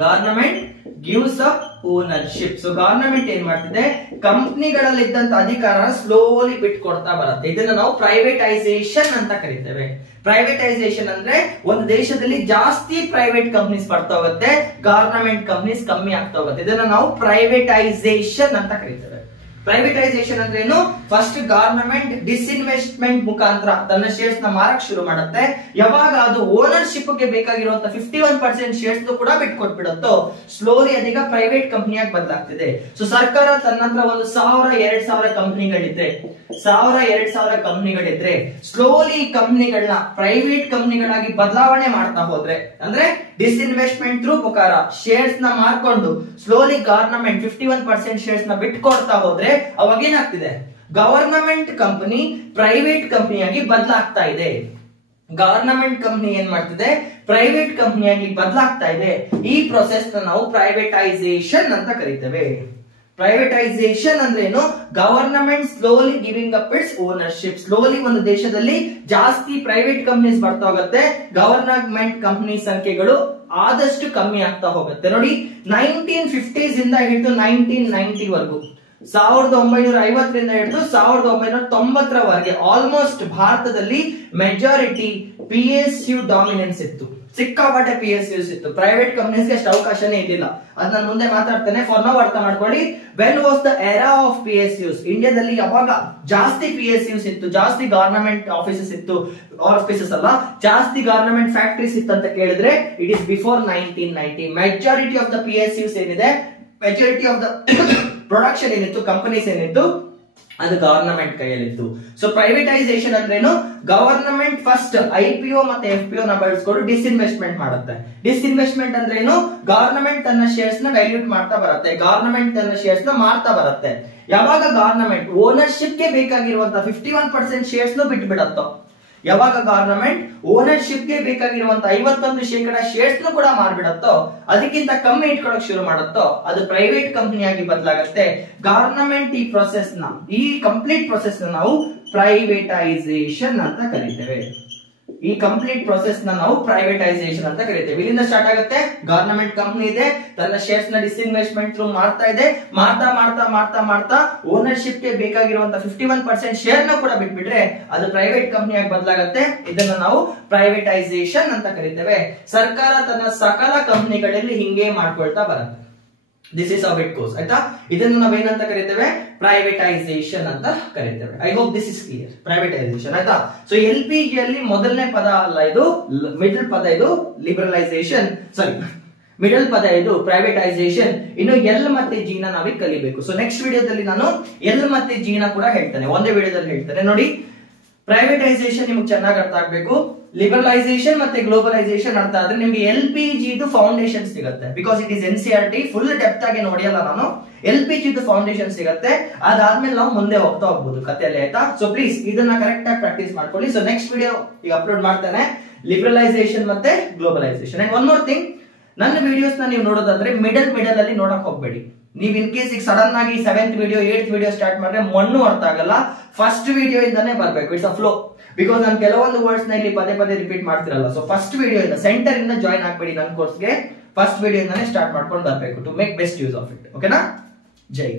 government gives up ownership. So government ಏನ್ ಮಾಡ್ತಿದೆ, ಕಂಪ್ನಿಗಳಲ್ಲಿ ಇದ್ದಂತ ಅಧಿಕಾರ ಸ್ಲೋಲಿ ಬಿಟ್ಕೊಡ್ತಾ ಬರುತ್ತೆ. ಇದನ್ನ ನಾವು ಪ್ರೈವೇಟೈಸೇಷನ್ ಅಂತ ಕರಿತೇವೆ. ಪ್ರೈವೇಟೈಸೇಷನ್ ಅಂದ್ರೆ ಒಂದು ದೇಶದಲ್ಲಿ ಜಾಸ್ತಿ ಪ್ರೈವೇಟ್ ಕಂಪ್ನೀಸ್ ಬರ್ತಾ ಹೋಗುತ್ತೆ, ಗವರ್ನಮೆಂಟ್ ಕಂಪ್ನೀಸ್ ಕಮ್ಮಿ ಆಗ್ತಾ ಹೋಗುತ್ತೆ. ಇದನ್ನ ನಾವು ಪ್ರೈವೇಟೈಸೇಷನ್ ಅಂತ ಕರಿತೇವೆ. ಪ್ರೈವೇಟೈಸೇಷನ್ ಅಂದ್ರೆ ಏನು, ಫಸ್ಟ್ ಗವರ್ನಮೆಂಟ್ ಡಿಸ್ಇನ್ವೆಸ್ಟ್ಮೆಂಟ್ ಮುಖಾಂತರ ತನ್ನ ಶೇರ್ಸ್ ನ ಮಾರಕ್ ಶುರು ಮಾಡುತ್ತೆ. ಯಾವಾಗ ಅದು ಓನರ್ಶಿಪ್ ಗೆ ಬೇಕಾಗಿರುವಂತ 51% ಶೇರ್ಸ್ ಕೂಡ ಬಿಟ್ಕೊಟ್ಬಿಡುತ್ತೋ ಸ್ಲೋಲಿ ಅದೀಗ ಪ್ರೈವೇಟ್ ಕಂಪನಿಯಾಗಿ ಬದಲಾಗ್ತಿದೆ. ಸೊ ಸರ್ಕಾರ ತನ್ನ ಹತ್ರ ಒಂದು 1000-2000 ಕಂಪನಿಗಳಿದ್ರೆ, 1000-2000 ಕಂಪನಿಗಳಿದ್ರೆ ಸ್ಲೋಲಿ ಕಂಪನಿಗಳನ್ನ ಪ್ರೈವೇಟ್ ಕಂಪನಿಗಳಾಗಿ ಬದಲಾವಣೆ ಮಾಡ್ತಾ ಹೋದ್ರೆ, ಅಂದ್ರೆ ಡಿಸ್ಇನ್ವೆಸ್ಟ್ಮೆಂಟ್ ಥ್ರೂ ಮುಖಾಂತರ ಶೇರ್ಸ್ ನ ಮಾರ್ಕೊಂಡು ಸ್ಲೋಲಿ ಗವರ್ನಮೆಂಟ್ 51% ಶೇರ್ಸ್ ನ ಬಿಟ್ಕೊಡ್ತಾ ಹೋದ್ರೆ ಅವಾಗ ಏನಾಗ್ತಿದೆ, ಗವರ್ನಮೆಂಟ್ ಕಂಪನಿ ಪ್ರೈವೇಟ್ ಕಂಪನಿಯಾಗಿ ಬದಲಾಗ್ತಾ ಇದೆ. ಗವರ್ನಮೆಂಟ್ ಕಂಪನಿ ಏನ್ ಮಾಡ್ತಿದೆ, ಪ್ರೈವೇಟ್ ಕಂಪನಿಯಾಗಿ ಬದಲಾಗ್ತಾ ಇದೆ. ಈ ಪ್ರೊಸೆಸ್ ನಾವು ಪ್ರೈವೇಟೈಸೇಷನ್ ಅಂತ ಕರಿತೇವೆ. ಪ್ರೈವೇಟೈಸೇಷನ್ ಅಂದ್ರೆ ಏನು, government slowly giving up it's ownership. Slowly ಒಂದು ದೇಶದಲ್ಲಿ ಜಾಸ್ತಿ ಪ್ರೈವೇಟ್ ಕಂಪನೀಸ್ ಬರ್ತಾ ಹೋಗುತ್ತೆ, ಗವರ್ನಮೆಂಟ್ ಕಂಪನಿ ಸಂಖ್ಯೆಗಳು ಆದಷ್ಟು ಕಮ್ಮಿ ಆಗ್ತಾ ಹೋಗುತ್ತೆ. ನೋಡಿ 1950s ಇಂದ ಹಿಡಿದು 1990 ವರೆಗೂ, 1950ರಿಂದ ಹಿಡಿದು 1990ರವರೆಗೆ ಆಲ್ಮೋಸ್ಟ್ ಭಾರತದಲ್ಲಿ ಮೆಜಾರಿಟಿ PSU ಡಾಮಿನೆನ್ಸ್ ಇತ್ತು. ಸಿಕ್ಕಾಪಟ್ಟೆ PSUs ಇತ್ತು. ಪ್ರೈವೇಟ್ ಕಂಪನೀಸ್ಗೆ ಅಷ್ಟು ಅವಕಾಶನೇ ಇದ್ದಿಲ್ಲ. ಅದನ್ನ ಮುಂದೆ ಮಾತಾಡ್ತೇನೆ. ಫಾರ್ ನೌ ಅರ್ಥ ಮಾಡ್ಕೊಳ್ಳಿ, when was the era of PSUs. ಇಂಡಿಯಾದಲ್ಲಿ ಯಾವಾಗ ಜಾಸ್ತಿ PSUs ಇತ್ತು, ಜಾಸ್ತಿ ಗವರ್ನಮೆಂಟ್ ಆಫೀಸಸ್ ಇತ್ತು, ಆಫೀಸಸ್ ಅಲ್ಲ, ಜಾಸ್ತಿ ಗವರ್ನಮೆಂಟ್ ಫ್ಯಾಕ್ಟರೀಸ್ ಇತ್ತು ಅಂತ ಕೇಳಿದ್ರೆ it is before 1990. Majority of the PSUs ಏನಿದೆ, ಮೆಜಾರಿಟಿ ಆಫ್ ದ ಪ್ರೊಡಕ್ಷನ್ ಏನಿತ್ತು, ಕಂಪನೀಸ್ ಏನಿತ್ತು, ಅದು ಗವರ್ನಮೆಂಟ್ ಕೈಯಲ್ಲಿತ್ತು. ಸೊ ಪ್ರೈವೇಟೈಸೇಷನ್ ಅಂದ್ರೇನು, ಗವರ್ನಮೆಂಟ್ ಫಸ್ಟ್ IPO ಮತ್ತೆ FPO ನ ಬಳಸ್ಕೊಂಡು ಡಿಸ್ಇನ್ವೆಸ್ಟ್ಮೆಂಟ್ ಮಾಡುತ್ತೆ. ಡಿಸ್ಇನ್ವೆಸ್ಟ್ಮೆಂಟ್ ಅಂದ್ರೇನು, ಗವರ್ನಮೆಂಟ್ ತನ್ನ ಶೇರ್ಸ್ ನ ಡೈಲ್ಯೂಟ್ ಮಾಡ್ತಾ ಬರುತ್ತೆ, ಗವರ್ನಮೆಂಟ್ ತನ್ನ ಶೇರ್ಸ್ ನ ಮಾರ್ತಾ ಬರುತ್ತೆ. ಯಾವಾಗ ಗವರ್ನಮೆಂಟ್ ಓನರ್ಶಿಪ್ ಗೆ ಬೇಕಾಗಿರುವಂತ 51% ಶೇರ್ಸ್ ನು ಬಿಟ್ಟು ಬಿಡತ್ತೋ, ಯಾವಾಗ ಗವರ್ನಮೆಂಟ್ ಓನರ್ಶಿಪ್ ಗೆ ಬೇಕಾಗಿರುವಂತ 51% ಶೇರ್ಸ್ ನು ಕೂಡ ಮಾರ್ಬಿಡತ್ತೋ, ಅದಕ್ಕಿಂತ ಕಮ್ಮಿ ಇಟ್ಕೊಳಕ್ ಶುರು ಮಾಡುತ್ತೋ, ಅದು ಪ್ರೈವೇಟ್ ಕಂಪನಿಯಾಗಿ ಬದಲಾಗುತ್ತೆ. ಗವರ್ನಮೆಂಟ್ ಈ ಪ್ರೊಸೆಸ್ ನ, ಈ ಕಂಪ್ಲೀಟ್ ಪ್ರೊಸೆಸ್ ನ ನಾವು ಪ್ರೈವೇಟೈಸೇಷನ್ ಅಂತ ಕರಿತೇವೆ. ಈ ಕಂಪ್ಲೀಟ್ ಪ್ರೊಸೆಸ್ ನ ನಾವು ಪ್ರೈವೇಟೈಸೇಷನ್ ಅಂತ ಕರಿತೇವೆ. ಇಲ್ಲಿಂದ ಸ್ಟಾರ್ಟ್ ಆಗುತ್ತೆ, ಗವರ್ನಮೆಂಟ್ ಕಂಪನಿ ಇದೆ, ತನ್ನ ಶೇರ್ಸ್ ನ ಡಿಸ್ಇನ್ವೆಸ್ಟ್ಮೆಂಟ್ ಥ್ರೂ ಮಾಡ್ತಾ ಇದೆ, ಮಾಡ್ತಾ ಮಾಡ್ತಾ ಮಾಡ್ತಾ ಮಾಡ್ತಾ ಓನರ್ಶಿಪ್ ಗೆ ಬೇಕಾಗಿರುವಂತ 51% ಶೇರ್ ನ ಕೂಡ ಬಿಟ್ಬಿಟ್ರೆ ಅದು ಪ್ರೈವೇಟ್ ಕಂಪನಿಯಾಗಿ ಬದಲಾಗುತ್ತೆ. ಇದನ್ನ ನಾವು ಪ್ರೈವೇಟೈಸೇಷನ್ ಅಂತ ಕರಿತೇವೆ. ಸರ್ಕಾರ ತನ್ನ ಸಕಲ ಕಂಪನಿಗಳಲ್ಲಿ ಹಿಂಗೆ ಮಾಡ್ಕೊಳ್ತಾ ಬರುತ್ತೆ. This is how it goes. ಆಯ್ತಾ, ಇದನ್ನು ನಾವೇನಂತ ಕರಿತೇವೆ, ಪ್ರೈವೇಟೈಸೇಷನ್ ಅಂತ ಕರಿತೇವೆ. I hope this is clear. Privatisation ಆಯ್ತಾ. ಸೊ LPG ಅಲ್ಲಿ ಮೊದಲನೇ ಪದ ಅಲ್ಲ ಇದು, ಮಿಡಲ್ ಪದ ಇದು ಲಿಬರಲೈಸೇಷನ್, ಸಾರಿ ಮಿಡಲ್ ಪದ ಇದು ಪ್ರೈವೇಟೈಸೇಷನ್. ಇನ್ನು L ಮತ್ತೆ G ನ ನಾವೀಗ ಕಲಿಬೇಕು. ಸೊ ನೆಕ್ಸ್ಟ್ ವಿಡಿಯೋದಲ್ಲಿ ನಾನು L ಮತ್ತೆ G ನ ಕೂಡ ಹೇಳ್ತೇನೆ, ಒಂದೇ ವಿಡಿಯೋದಲ್ಲಿ ಹೇಳ್ತೇನೆ. ನೋಡಿ, ಪ್ರೈವೇಟೈಸೇಷನ್ ನಿಮ್ಗೆ ಚೆನ್ನಾಗಿ ಅರ್ಥ ಆಗ್ಬೇಕು. ಲಿಬರಲೈಸೇಷನ್ ಮತ್ತೆ ಗ್ಲೋಬಲೈಸೇಷನ್ ಅರ್ಥ ಆದ್ರೆ ನಿಮ್ಗೆ LPG ಫೌಂಡೇಶನ್ ಸಿಗುತ್ತೆ. Because it is NCERT, full depth ಆಗಿ ನೋಡಿಯಲ್ಲ ನಾನು. LPG ಫೌಂಡೇಶನ್ ಸಿಗುತ್ತೆ, ಅದಾದ್ಮೇಲೆ ನಾವು ಮುಂದೆ ಹೋಗ್ತಾ ಹೋಗ್ಬೋದು ಕಥೆಯಲ್ಲಿ. ಆಯ್ತಾ, ಸೊ ಪ್ಲೀಸ್ ಇದನ್ನ ಕರೆಕ್ಟ್ ಆಗಿ ಪ್ರಾಕ್ಟೀಸ್ ಮಾಡ್ಕೊಳ್ಳಿ. ಸೊ ನೆಕ್ಸ್ಟ್ ವಿಡಿಯೋ ಈಗ ಅಪ್ಲೋಡ್ ಮಾಡ್ತೇನೆ, ಲಿಬರಲೈಸೇಷನ್ ಮತ್ತೆ globalisation. And one more thing, ನನ್ನ ವಿಡಿಯೋಸ್ ನ ನೀವು ನೋಡೋದಾದ್ರೆ ಮಿಡಲ್ ಅಲ್ಲಿ ನೋಡಕ್ ಹೋಗ್ಬೇಡಿ. ನೀವು ಇನ್ ಕೇಸ್ ಈಗ ಸಡನ್ ಆಗಿ 7th video 8th video start ಮಾಡಿದ್ರೆ ಮಣ್ಣು ಅರ್ಥ ಆಗಲ್ಲ. ಫಸ್ಟ್ ವಿಡಿಯೋ ಇಂದಾನೆ ಬರ್ಬೇಕು. It's a flow. ಬಿಕಾಸ್ ನಾನು ಕೆಲವೊಂದು ವರ್ಡ್ಸ್ ನ ಇಲ್ಲಿ ಪದೇ ಪದೇ ರಿಪೀಟ್ ಮಾಡ್ತಿರಲ್ಲ. ಸೊ ಫಸ್ಟ್ ವಿಡಿಯೋ ಇಂದ, ಸೆಂಟರ್ ಇಂದ ಜಾಯ್ನ್ ಆಗ್ಬೇಡಿ ನನ್ನ ಕೋರ್ಸ್ಗೆ. ಫಸ್ಟ್ ವಿಡಿಯೋ ಇಂದಾನೆ ಸ್ಟಾರ್ಟ್ ಮಾಡ್ಕೊಂಡು ಬರ್ಬೇಕು to make best use of it. ಓಕೆನಾ? ಜೈ.